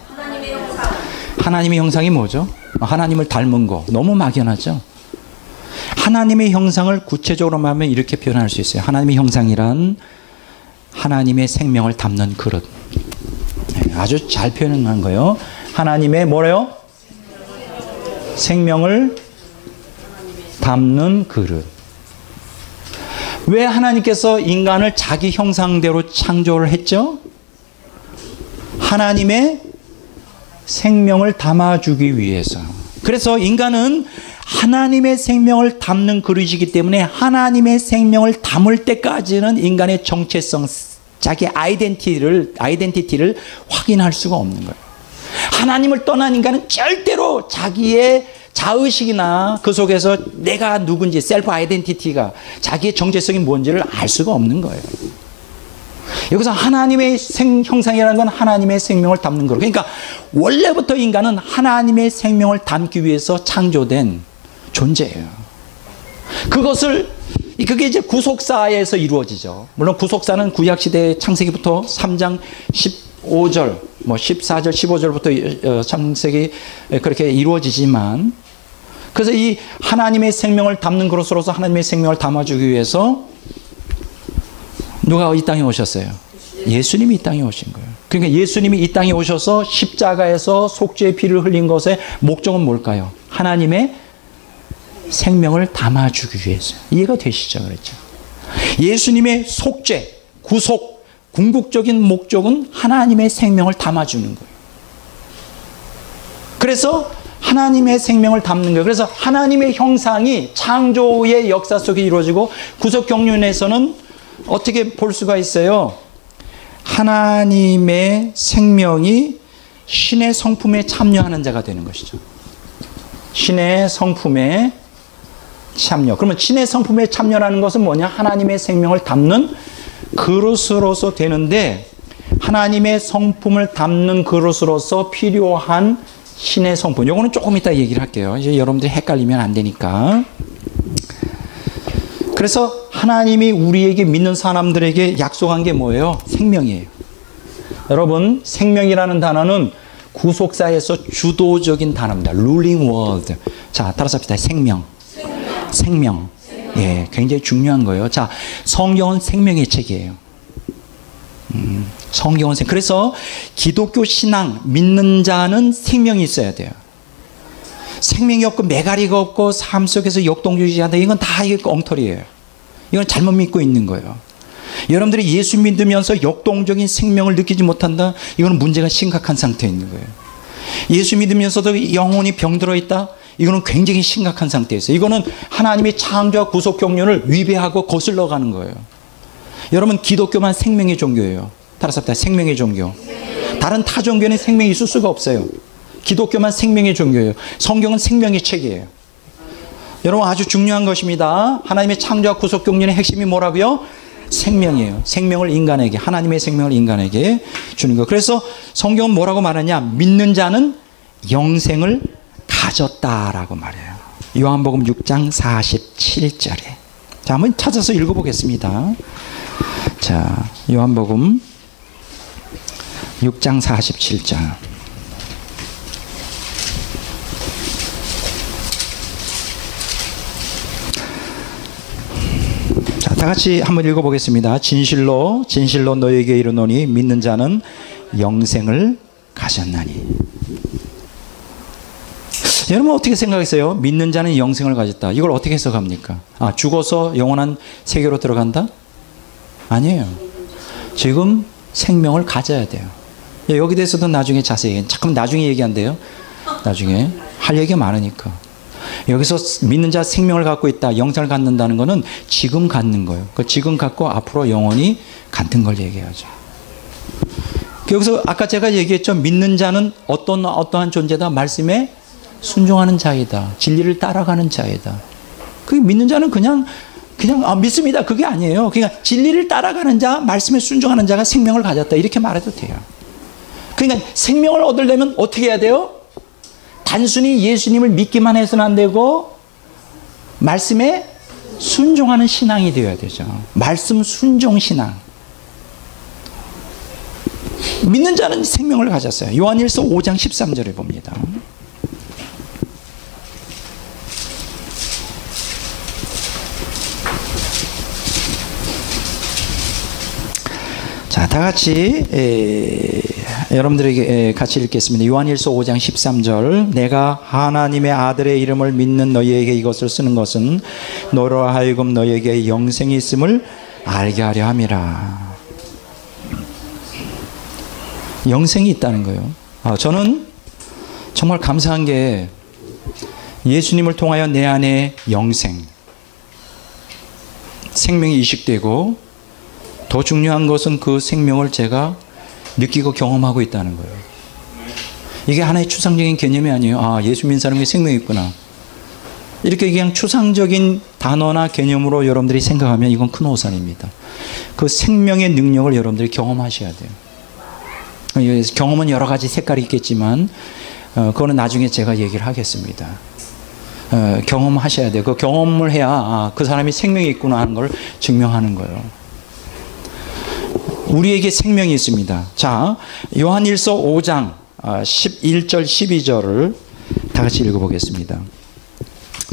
하나님의 형상이 뭐죠? 하나님을 닮은 거. 너무 막연하죠? 하나님의 형상을 구체적으로 말하면 이렇게 표현할 수 있어요. 하나님의 형상이란 하나님의 생명을 담는 그릇. 아주 잘 표현한 거예요. 하나님의 뭐래요? 생명을 담는 그릇. 왜 하나님께서 인간을 자기 형상대로 창조를 했죠? 하나님의 생명을 담아주기 위해서. 그래서 인간은 하나님의 생명을 담는 그릇이기 때문에 하나님의 생명을 담을 때까지는 인간의 정체성, 자기 아이덴티티를 확인할 수가 없는 거예요. 하나님을 떠난 인간은 절대로 자기의 자의식이나 그 속에서 내가 누군지, 셀프 아이덴티티가, 자기의 정체성이 뭔지를 알 수가 없는 거예요. 여기서 하나님의 형상이라는 건 하나님의 생명을 담는 거예요. 그러니까 원래부터 인간은 하나님의 생명을 담기 위해서 창조된 존재예요. 그게 이제 구속사에서 이루어지죠. 물론 구속사는 구약시대 창세기부터 3장 15절, 14절, 15절부터 창세기 그렇게 이루어지지만, 그래서 이 하나님의 생명을 담는 그릇으로서 하나님의 생명을 담아주기 위해서 누가 이 땅에 오셨어요? 예수님이 이 땅에 오신 거예요. 그러니까 예수님이 이 땅에 오셔서 십자가에서 속죄의 피를 흘린 것의 목적은 뭘까요? 하나님의 생명을 담아주기 위해서. 이해가 되시죠? 그렇죠? 예수님의 속죄, 구속, 궁극적인 목적은 하나님의 생명을 담아주는 거예요. 그래서 하나님의 생명을 담는 거예요. 그래서 하나님의 형상이 창조의 역사 속에 이루어지고 구속 경륜에서는 어떻게 볼 수가 있어요? 하나님의 생명이 신의 성품에 참여하는 자가 되는 것이죠. 신의 성품에 참여. 그러면 신의 성품에 참여라는 것은 뭐냐? 하나님의 생명을 담는 그릇으로서 되는데, 하나님의 성품을 담는 그릇으로서 필요한 신의 성품. 요거는 조금 이따 얘기를 할게요. 이제 여러분들이 헷갈리면 안 되니까. 그래서 하나님이 우리에게, 믿는 사람들에게 약속한 게 뭐예요? 생명이에요. 여러분, 생명이라는 단어는 구속사에서 주도적인 단어입니다. ruling word. 자, 따라서 합시다. 생명. 예, 굉장히 중요한 거예요. 자, 성경은 생명의 책이에요. 성경은 그래서 기독교 신앙 믿는 자는 생명이 있어야 돼요. 생명이 없고 메가리가 없고 삶 속에서 역동주의한다, 이건 다 엉터리예요. 이건 잘못 믿고 있는 거예요. 여러분들이 예수 믿으면서 역동적인 생명을 느끼지 못한다, 이건 문제가 심각한 상태에 있는 거예요. 예수 믿으면서도 영혼이 병들어 있다, 이거는 굉장히 심각한 상태에 있어요. 이거는 하나님의 창조와 구속 경륜을 위배하고 거슬러 가는 거예요. 여러분, 기독교만 생명의 종교예요. 따라서 생명의 종교. 다른 타 종교는 생명이 있을 수가 없어요. 기독교만 생명의 종교예요. 성경은 생명의 책이에요. 여러분, 아주 중요한 것입니다. 하나님의 창조와 구속 경륜의 핵심이 뭐라고요? 생명이에요. 생명을 인간에게, 하나님의 생명을 인간에게 주는 거. 그래서 성경은 뭐라고 말하냐? 믿는 자는 영생을 가졌다라고 말해요. 요한복음 6장 47절에. 자, 한번 찾아서 읽어보겠습니다. 자, 요한복음 6장 47절. 자, 다 같이 한번 읽어보겠습니다. 진실로 진실로 너에게 이르노니 믿는 자는 영생을 가졌나니. 여러분, 어떻게 생각했어요? 믿는 자는 영생을 가졌다. 이걸 어떻게 해석합니까? 아, 죽어서 영원한 세계로 들어간다? 아니에요. 지금 생명을 가져야 돼요. 여기 대해서도 나중에 자세히, 잠깐 나중에 얘기한대요. 나중에 할 얘기가 많으니까. 여기서 믿는 자 생명을 갖고 있다, 영생을 갖는다는 것은 지금 갖는 거예요. 그 지금 갖고 앞으로 영원히 갖는 걸 얘기하죠. 여기서 아까 제가 얘기했죠. 믿는 자는 어떠한 존재다? 말씀에 순종하는 자이다. 진리를 따라가는 자이다. 그 믿는 자는 그냥 믿습니다. 그게 아니에요. 그러니까 진리를 따라가는 자, 말씀에 순종하는 자가 생명을 가졌다. 이렇게 말해도 돼요. 그러니까 생명을 얻으려면 어떻게 해야 돼요? 단순히 예수님을 믿기만 해서는 안 되고 말씀에 순종하는 신앙이 되어야 되죠. 말씀 순종 신앙. 믿는 자는 생명을 가졌어요. 요한일서 5장 13절에 봅니다. 자, 다 같이 여러분들에게 같이 읽겠습니다. 요한일서 5장 13절. 내가 하나님의 아들의 이름을 믿는 너희에게 이것을 쓰는 것은 너로 하여금 너희에게 영생이 있음을 알게 하려 함이라. 영생이 있다는 거예요. 저는 정말 감사한 게 예수님을 통하여 내 안에 영생, 생명이 이식되고 더 중요한 것은 그 생명을 제가 느끼고 경험하고 있다는 거예요. 이게 하나의 추상적인 개념이 아니에요. 아, 예수 믿는 사람이 생명이 있구나. 이렇게 그냥 추상적인 단어나 개념으로 여러분들이 생각하면 이건 큰 오산입니다. 그 생명의 능력을 여러분들이 경험하셔야 돼요. 경험은 여러 가지 색깔이 있겠지만 그거는 나중에 제가 얘기를 하겠습니다. 경험하셔야 돼요. 그 경험을 해야 그 사람이 생명이 있구나 하는 걸 증명하는 거예요. 우리에게 생명이 있습니다. 자, 요한일서 5장 11절 12절을 다 같이 읽어보겠습니다.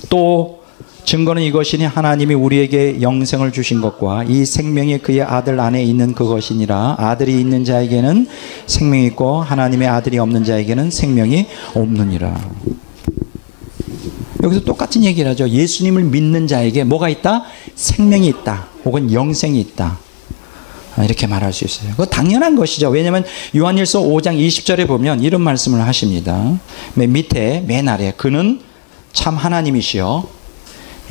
또 증거는 이것이니 하나님이 우리에게 영생을 주신 것과 이 생명이 그의 아들 안에 있는 그것이니라. 아들이 있는 자에게는 생명이 있고 하나님의 아들이 없는 자에게는 생명이 없느니라. 여기서 똑같은 얘기를 하죠. 예수님을 믿는 자에게 뭐가 있다? 생명이 있다. 혹은 영생이 있다. 이렇게 말할 수 있어요. 그거 당연한 것이죠. 왜냐하면 요한일서 5장 20절에 보면 이런 말씀을 하십니다. 맨 밑에 맨 아래 그는 참 하나님이시여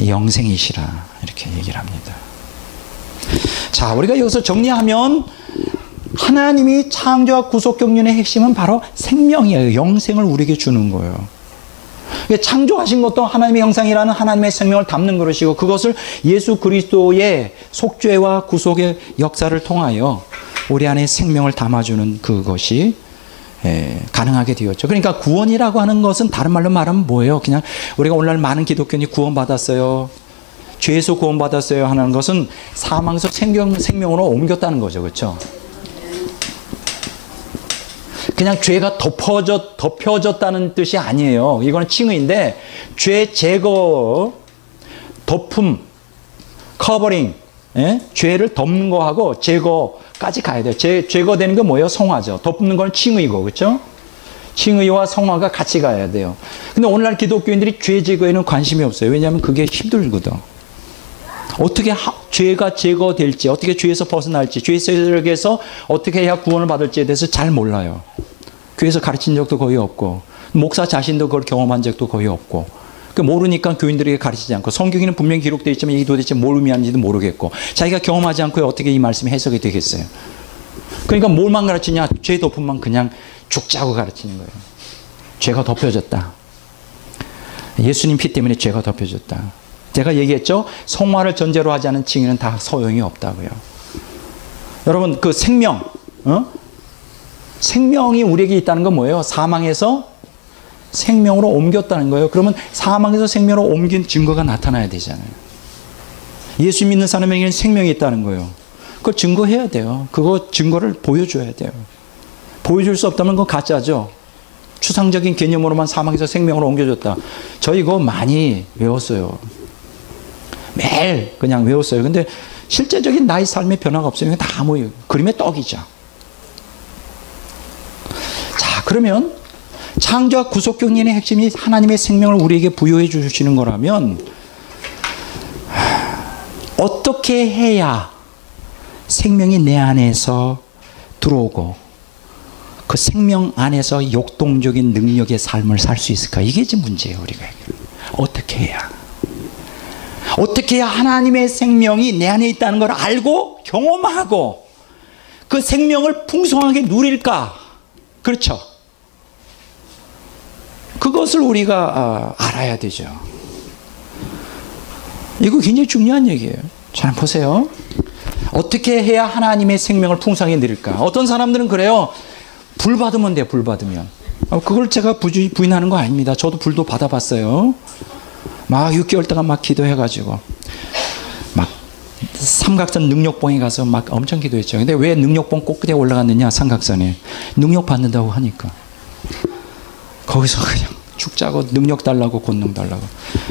영생이시라 이렇게 얘기를 합니다. 자, 우리가 여기서 정리하면 하나님이 창조와 구속 경륜의 핵심은 바로 생명이에요. 영생을 우리에게 주는 거예요. 창조하신 것도 하나님의 형상이라는 하나님의 생명을 담는 그릇이고 그것을 예수 그리스도의 속죄와 구속의 역사를 통하여 우리 안에 생명을 담아주는 그것이 가능하게 되었죠. 그러니까 구원이라고 하는 것은 다른 말로 말하면 뭐예요? 그냥 우리가 오늘날 많은 기독교인이 구원받았어요, 죄에서 구원받았어요 하는 것은 사망에서 생명으로 옮겼다는 거죠. 그렇죠? 그냥 죄가 덮여졌다는 뜻이 아니에요. 이거는 칭의인데 죄 제거, 덮음, 커버링, 죄를 덮는 거하고 제거까지 가야 돼요. 제거되는 건 뭐예요? 성화죠. 덮는 건 칭의고, 그렇죠? 칭의와 성화가 같이 가야 돼요. 근데 오늘날 기독교인들이 죄 제거에는 관심이 없어요. 왜냐하면 그게 힘들거든. 어떻게 죄가 제거될지, 어떻게 죄에서 벗어날지, 죄 세력에서 어떻게 해야 구원을 받을지에 대해서 잘 몰라요. 교회에서 가르친 적도 거의 없고 목사 자신도 그걸 경험한 적도 거의 없고 모르니까 교인들에게 가르치지 않고, 성경에는 분명히 기록되어 있지만 이게 도대체 뭘 의미하는지도 모르겠고, 자기가 경험하지 않고 어떻게 이 말씀이 해석이 되겠어요. 그러니까 뭘만 가르치냐? 죄 덮음만 그냥 죽자고 가르치는 거예요. 죄가 덮여졌다. 예수님 피 때문에 죄가 덮여졌다. 제가 얘기했죠? 성화를 전제로 하지 않은 칭의는 다 소용이 없다고요. 여러분, 그 생명, 생명이 우리에게 있다는 건 뭐예요? 사망에서 생명으로 옮겼다는 거예요. 그러면 사망에서 생명으로 옮긴 증거가 나타나야 되잖아요. 예수 믿는 사람에게는 생명이 있다는 거예요. 그걸 증거해야 돼요. 그거 증거를 보여줘야 돼요. 보여줄 수 없다면 그건 가짜죠. 추상적인 개념으로만 사망에서 생명으로 옮겨졌다. 저 이거 많이 외웠어요. 매일 그냥 외웠어요. 근데 실제적인 나의 삶의 변화가 없으면 다 모여요. 그림의 떡이죠. 자, 그러면 창조와 구속 경륜의 핵심이 하나님의 생명을 우리에게 부여해 주시는 거라면, 어떻게 해야 생명이 내 안에서 들어오고 그 생명 안에서 역동적인 능력의 삶을 살 수 있을까? 이게 지금 문제예요. 우리가 어떻게 해야, 어떻게 해야 하나님의 생명이 내 안에 있다는 걸 알고 경험하고 그 생명을 풍성하게 누릴까? 그렇죠. 그것을 우리가 알아야 되죠. 이거 굉장히 중요한 얘기예요. 잘 보세요. 어떻게 해야 하나님의 생명을 풍성하게 누릴까? 어떤 사람들은 그래요. 불 받으면 돼요. 불 받으면. 그걸 제가 부인하는 거 아닙니다. 저도 불도 받아봤어요. 막 6개월 동안 막 기도해가지고 막 삼각선 능력봉에 가서 막 엄청 기도했죠. 근데 왜 능력봉 꼭대기에 올라갔느냐? 삼각선에 능력 받는다고 하니까. 거기서 그냥 죽자고, 능력 달라고, 권능 달라고.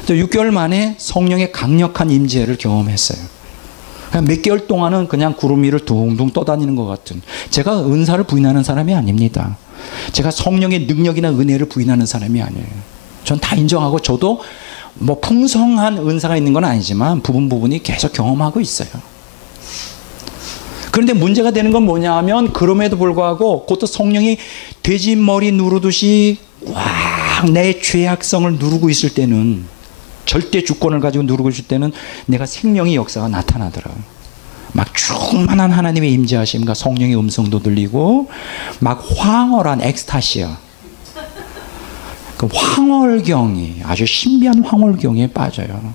또 6개월 만에 성령의 강력한 임재를 경험했어요. 몇 개월 동안은 그냥 구름 위를 둥둥 떠다니는 것 같은. 제가 은사를 부인하는 사람이 아닙니다. 제가 성령의 능력이나 은혜를 부인하는 사람이 아니에요. 전 다 인정하고, 저도 뭐 풍성한 은사가 있는 건 아니지만 부분이 계속 경험하고 있어요. 그런데 문제가 되는 건 뭐냐 하면, 그럼에도 불구하고 그것도 성령이 돼지 머리 누르듯이 꽉 내 죄악성을 누르고 있을 때는, 절대 주권을 가지고 누르고 있을 때는 내가 생명의 역사가 나타나더라고요. 막 충만한 하나님의 임재하심과 성령의 음성도 들리고, 막 황홀한 엑스타시아, 그 황홀경이, 아주 신비한 황홀경에 빠져요.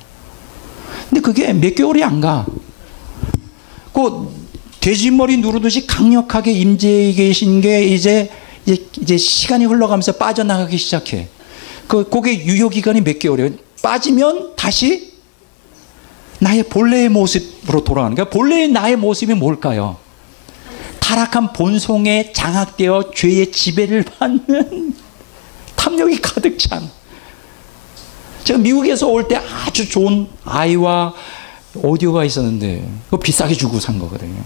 근데 그게 몇 개월이 안 가. 그 돼지머리 누르듯이 강력하게 임재해 계신 게 이제 시간이 흘러가면서 빠져나가기 시작해. 그게 유효기간이 몇 개월이에요. 빠지면 다시 나의 본래의 모습으로 돌아가는 거야. 본래의 나의 모습이 뭘까요? 타락한 본성에 장악되어 죄의 지배를 받는 탐욕이 가득 찬. 제가 미국에서 올 때 아주 좋은 아이와 오디오가 있었는데 그거 비싸게 주고 산 거거든요.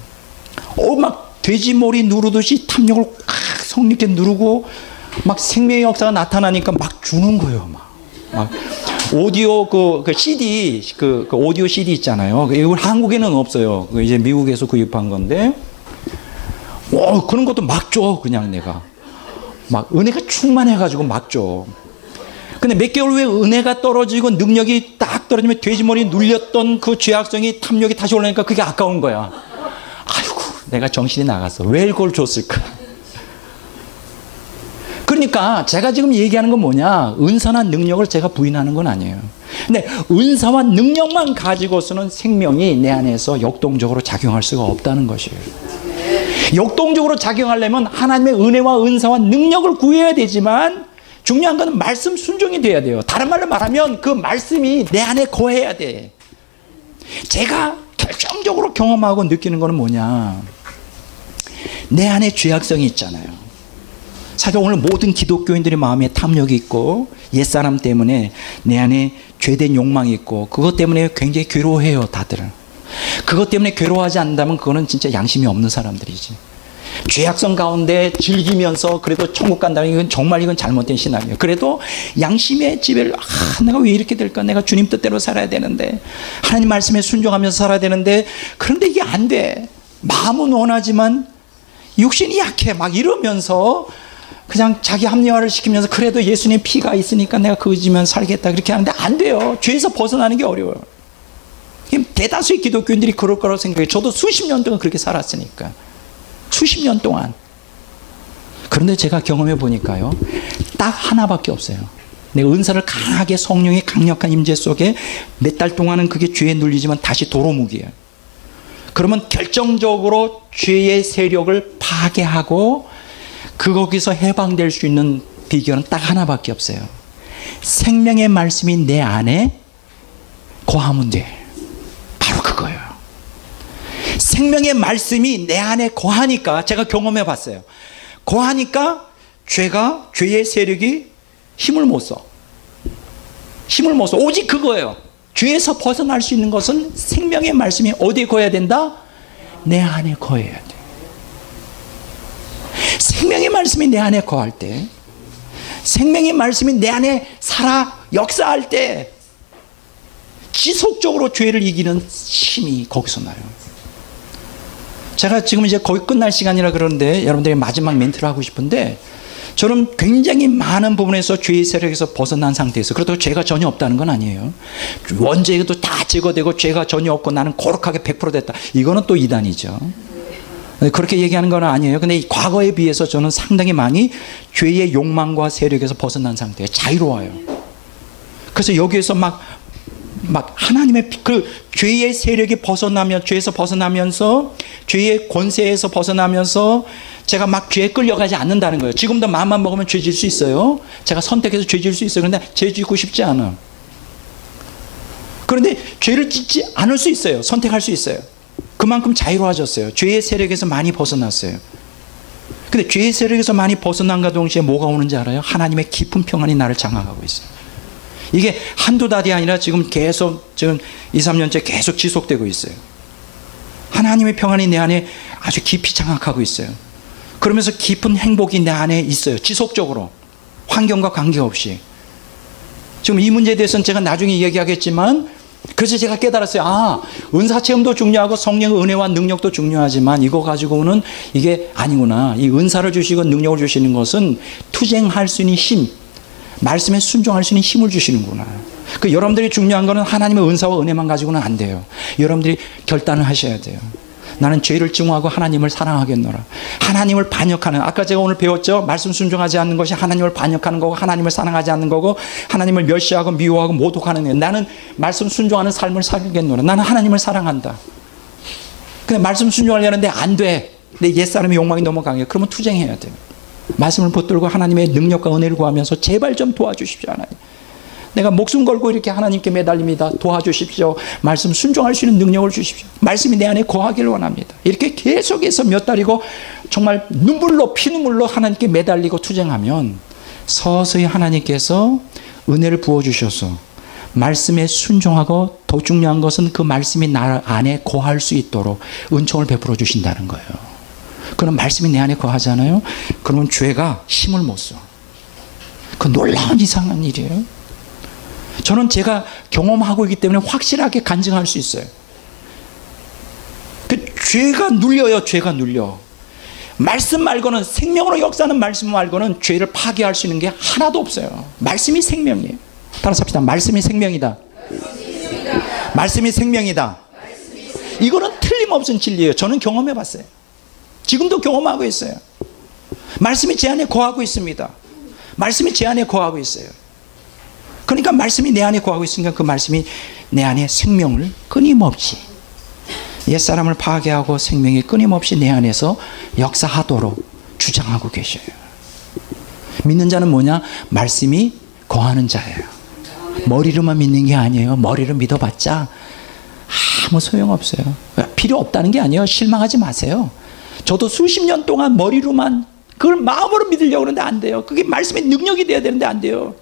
막 돼지머리 누르듯이 탐욕을 꽉 성립게 누르고 막 생명의 역사가 나타나니까 막 주는 거예요. 막 오디오 그 CD 그 오디오 CD 있잖아요. 이걸 한국에는 없어요. 이제 미국에서 구입한 건데, 그런 것도 막 줘. 그냥 내가 막 은혜가 충만해가지고 막 줘. 근데 몇 개월 후에 은혜가 떨어지고 능력이 딱 떨어지면 돼지머리 눌렸던 그 죄악성이, 탐욕이 다시 올라오니까 그게 아까운 거야. 아이고, 내가 정신이 나갔어. 왜 이걸 줬을까? 그러니까 제가 지금 얘기하는 건 뭐냐? 은사나 능력을 제가 부인하는 건 아니에요. 근데 은사와 능력만 가지고서는 생명이 내 안에서 역동적으로 작용할 수가 없다는 것이에요. 역동적으로 작용하려면 하나님의 은혜와 은사와 능력을 구해야 되지만, 중요한 것은 말씀 순종이 돼야 돼요. 다른 말로 말하면 그 말씀이 내 안에 거해야 돼. 제가 결정적으로 경험하고 느끼는 것은 뭐냐? 내 안에 죄악성이 있잖아요. 사실 오늘 모든 기독교인들의 마음에 탐욕이 있고, 옛사람 때문에 내 안에 죄된 욕망이 있고, 그것 때문에 굉장히 괴로워해요, 다들. 그것 때문에 괴로워하지 않는다면 그거는 진짜 양심이 없는 사람들이지. 죄악성 가운데 즐기면서 그래도 천국 간다는 건 정말 이건 잘못된 신앙이에요. 그래도 양심의 지배를, 내가 왜 이렇게 될까? 내가 주님 뜻대로 살아야 되는데, 하나님 말씀에 순종하면서 살아야 되는데, 그런데 이게 안 돼. 마음은 원하지만 육신이 약해. 막 이러면서 그냥 자기 합리화를 시키면서 그래도 예수님 피가 있으니까 내가 그거 지면 살겠다 그렇게 하는데 안 돼요. 죄에서 벗어나는 게 어려워요. 대다수의 기독교인들이 그럴 거라고 생각해요. 저도 수십 년 동안 그렇게 살았으니까. 수십 년 동안. 그런데 제가 경험해 보니까요, 딱 하나밖에 없어요. 내가 은사를 강하게, 성령의 강력한 임재 속에 몇 달 동안은 그게 죄에 눌리지만 다시 도로묵이에요. 그러면 결정적으로 죄의 세력을 파괴하고 거기서 해방될 수 있는 비결은 딱 하나밖에 없어요. 생명의 말씀이 내 안에 거하면 돼. 바로 그거예요. 생명의 말씀이 내 안에 거하니까, 제가 경험해 봤어요. 거하니까 죄의 세력이 힘을 못 써. 힘을 못 써. 오직 그거예요. 죄에서 벗어날 수 있는 것은 생명의 말씀이 어디에 거해야 된다? 내 안에 거해야 돼. 생명의 말씀이 내 안에 거할 때, 생명의 말씀이 내 안에 살아 역사할 때 지속적으로 죄를 이기는 힘이 거기서 나요. 제가 지금 이제 거의 끝날 시간이라 그러는데 여러분들이 마지막 멘트를 하고 싶은데, 저는 굉장히 많은 부분에서 죄의 세력에서 벗어난 상태에서, 그래도 죄가 전혀 없다는 건 아니에요. 원죄도 다 제거되고 죄가 전혀 없고 나는 거룩하게 100% 됐다. 이거는 또 이단이죠. 그렇게 얘기하는 건 아니에요. 근데 과거에 비해서 저는 상당히 많이 죄의 욕망과 세력에서 벗어난 상태예요. 자유로워요. 그래서 여기에서 막 하나님의 그 죄의 세력이 죄에서 벗어나면서, 죄의 권세에서 벗어나면서 제가 막 죄에 끌려가지 않는다는 거예요. 지금도 마음만 먹으면 죄 질 수 있어요. 제가 선택해서 죄 질 수 있어요. 그런데 죄 짓고 싶지 않아. 그런데 죄를 짓지 않을 수 있어요. 선택할 수 있어요. 그만큼 자유로워졌어요. 죄의 세력에서 많이 벗어났어요. 근데 죄의 세력에서 많이 벗어난과 동시에 뭐가 오는지 알아요? 하나님의 깊은 평안이 나를 장악하고 있어요. 이게 한두 달이 아니라 지금 2, 3년째 계속 지속되고 있어요. 하나님의 평안이 내 안에 아주 깊이 장악하고 있어요. 그러면서 깊은 행복이 내 안에 있어요. 지속적으로. 환경과 관계없이. 지금 이 문제에 대해서는 제가 나중에 얘기하겠지만, 그래서 제가 깨달았어요. 은사 체험도 중요하고 성령의 은혜와 능력도 중요하지만 이거 가지고는 이게 아니구나. 이 은사를 주시고 능력을 주시는 것은 투쟁할 수 있는 힘, 말씀에 순종할 수 있는 힘을 주시는구나. 여러분들이 중요한 거는 하나님의 은사와 은혜만 가지고는 안 돼요. 여러분들이 결단을 하셔야 돼요. 나는 죄를 증오하고 하나님을 사랑하겠노라. 하나님을 반역하는, 아까 제가 오늘 배웠죠? 말씀 순종하지 않는 것이 하나님을 반역하는 거고, 하나님을 사랑하지 않는 거고, 하나님을 멸시하고 미워하고 모독하는 거예요. 나는 말씀 순종하는 삶을 살겠노라. 나는 하나님을 사랑한다. 근데 말씀 순종하려는데 안 돼. 내 옛사람의 욕망이 너무 강해요. 그러면 투쟁해야 돼요. 말씀을 붙들고 하나님의 능력과 은혜를 구하면서 제발 좀 도와주십시오, 하나님. 내가 목숨 걸고 이렇게 하나님께 매달립니다. 도와주십시오. 말씀 순종할 수 있는 능력을 주십시오. 말씀이 내 안에 거하기를 원합니다. 이렇게 계속해서 몇 달이고 정말 눈물로 피눈물로 하나님께 매달리고 투쟁하면 서서히 하나님께서 은혜를 부어주셔서 말씀에 순종하고, 더 중요한 것은 그 말씀이 나 안에 거할 수 있도록 은총을 베풀어 주신다는 거예요. 그럼 말씀이 내 안에 거하잖아요. 그러면 죄가 힘을 못 써. 그 놀라운 이상한 일이에요. 저는 제가 경험하고 있기 때문에 확실하게 간증할 수 있어요. 죄가 눌려요. 죄가 눌려. 말씀 말고는, 생명으로 역사하는 말씀 말고는 죄를 파괴할 수 있는 게 하나도 없어요. 말씀이 생명이에요. 따라서 합시다. 말씀이 생명이다. 말씀이 생명이다. 이거는 틀림없은 진리예요. 저는 경험해 봤어요. 지금도 경험하고 있어요. 말씀이 제 안에 거하고 있습니다. 말씀이 제 안에 거하고 있어요. 그러니까 말씀이 내 안에 거하고 있으니까 그 말씀이 내 안에 생명을 끊임없이, 옛사람을 파괴하고 생명이 끊임없이 내 안에서 역사하도록 주장하고 계셔요. 믿는 자는 뭐냐? 말씀이 거하는 자예요. 머리로만 믿는 게 아니에요. 머리로 믿어봤자 아무 소용없어요. 필요 없다는 게 아니에요. 실망하지 마세요. 저도 수십 년 동안 머리로만 그걸 마음으로 믿으려고 하는데 안 돼요. 그게 말씀의 능력이 돼야 되는데 안 돼요.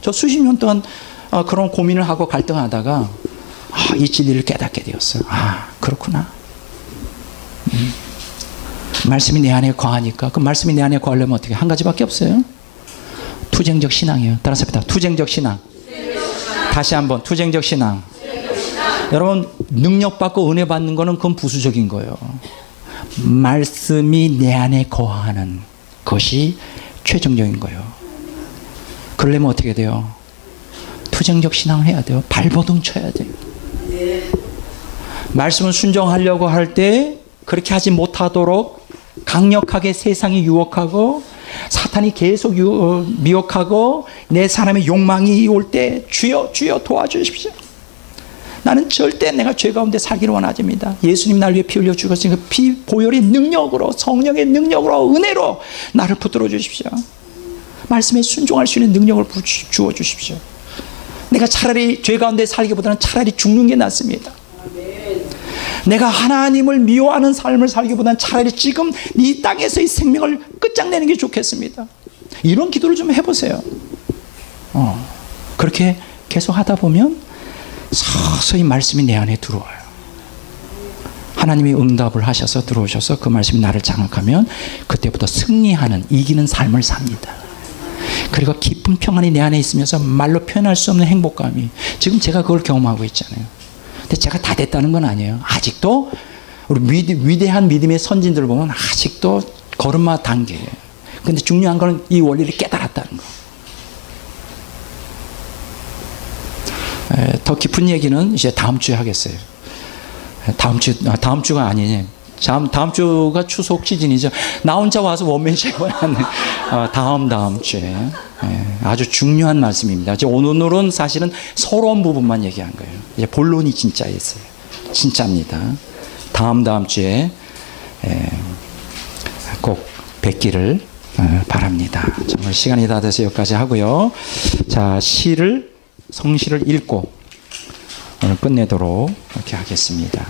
저 수십 년 동안 그런 고민을 하고 갈등하다가 이 진리를 깨닫게 되었어요. 그렇구나. 말씀이 내 안에 거하니까, 그 말씀이 내 안에 거하려면 어떻게? 한 가지밖에 없어요. 투쟁적 신앙이에요. 따라서 합니다. 투쟁적 신앙. 다시 한번, 투쟁적 신앙. 여러분, 능력받고 은혜 받는 거는 그건 부수적인 거예요. 말씀이 내 안에 거하는 것이 최종적인 거예요. 그러려면 어떻게 돼요? 투쟁적 신앙을 해야 돼요. 발버둥 쳐야 돼요. 말씀을 순종하려고 할 때 그렇게 하지 못하도록 강력하게 세상이 유혹하고 사탄이 계속 미혹하고 내 사람의 욕망이 올 때 주여 주여 도와주십시오. 나는 절대 내가 죄 가운데 살기를 원하십니다. 예수님 날 위해 피 흘려 죽었으니까 피 보혈의 능력으로 성령의 능력으로 은혜로 나를 붙들어 주십시오. 말씀에 순종할 수 있는 능력을 주어 주십시오. 내가 차라리 죄 가운데 살기보다는 차라리 죽는 게 낫습니다. 내가 하나님을 미워하는 삶을 살기보다는 차라리 지금 이 땅에서의 생명을 끝장내는 게 좋겠습니다. 이런 기도를 좀 해보세요. 그렇게 계속 하다 보면 서서히 말씀이 내 안에 들어와요. 하나님이 응답을 하셔서 들어오셔서 그 말씀이 나를 장악하면 그때부터 승리하는 이기는 삶을 삽니다. 그리고 깊은 평안이 내 안에 있으면서 말로 표현할 수 없는 행복감이, 지금 제가 그걸 경험하고 있잖아요. 근데 제가 다 됐다는 건 아니에요. 아직도 우리 위대한 믿음의 선진들을 보면 아직도 걸음마 단계예요. 근데 중요한 건 이 원리를 깨달았다는 거. 더 깊은 얘기는 이제 다음 주에 하겠어요. 다음 주가 아니에요. 다음 주가 추석 시즌이죠. 나 혼자 와서 원맨쇼 하는 다음 주에 아주 중요한 말씀입니다. 오늘은 사실은 서러운 부분만 얘기한 거예요. 이제 본론이 진짜 있어요. 진짜입니다. 다음 주에 꼭 뵙기를 바랍니다. 정말 시간이 다 돼서 여기까지 하고요. 자, 성시를 읽고 오늘 끝내도록 이렇게 하겠습니다.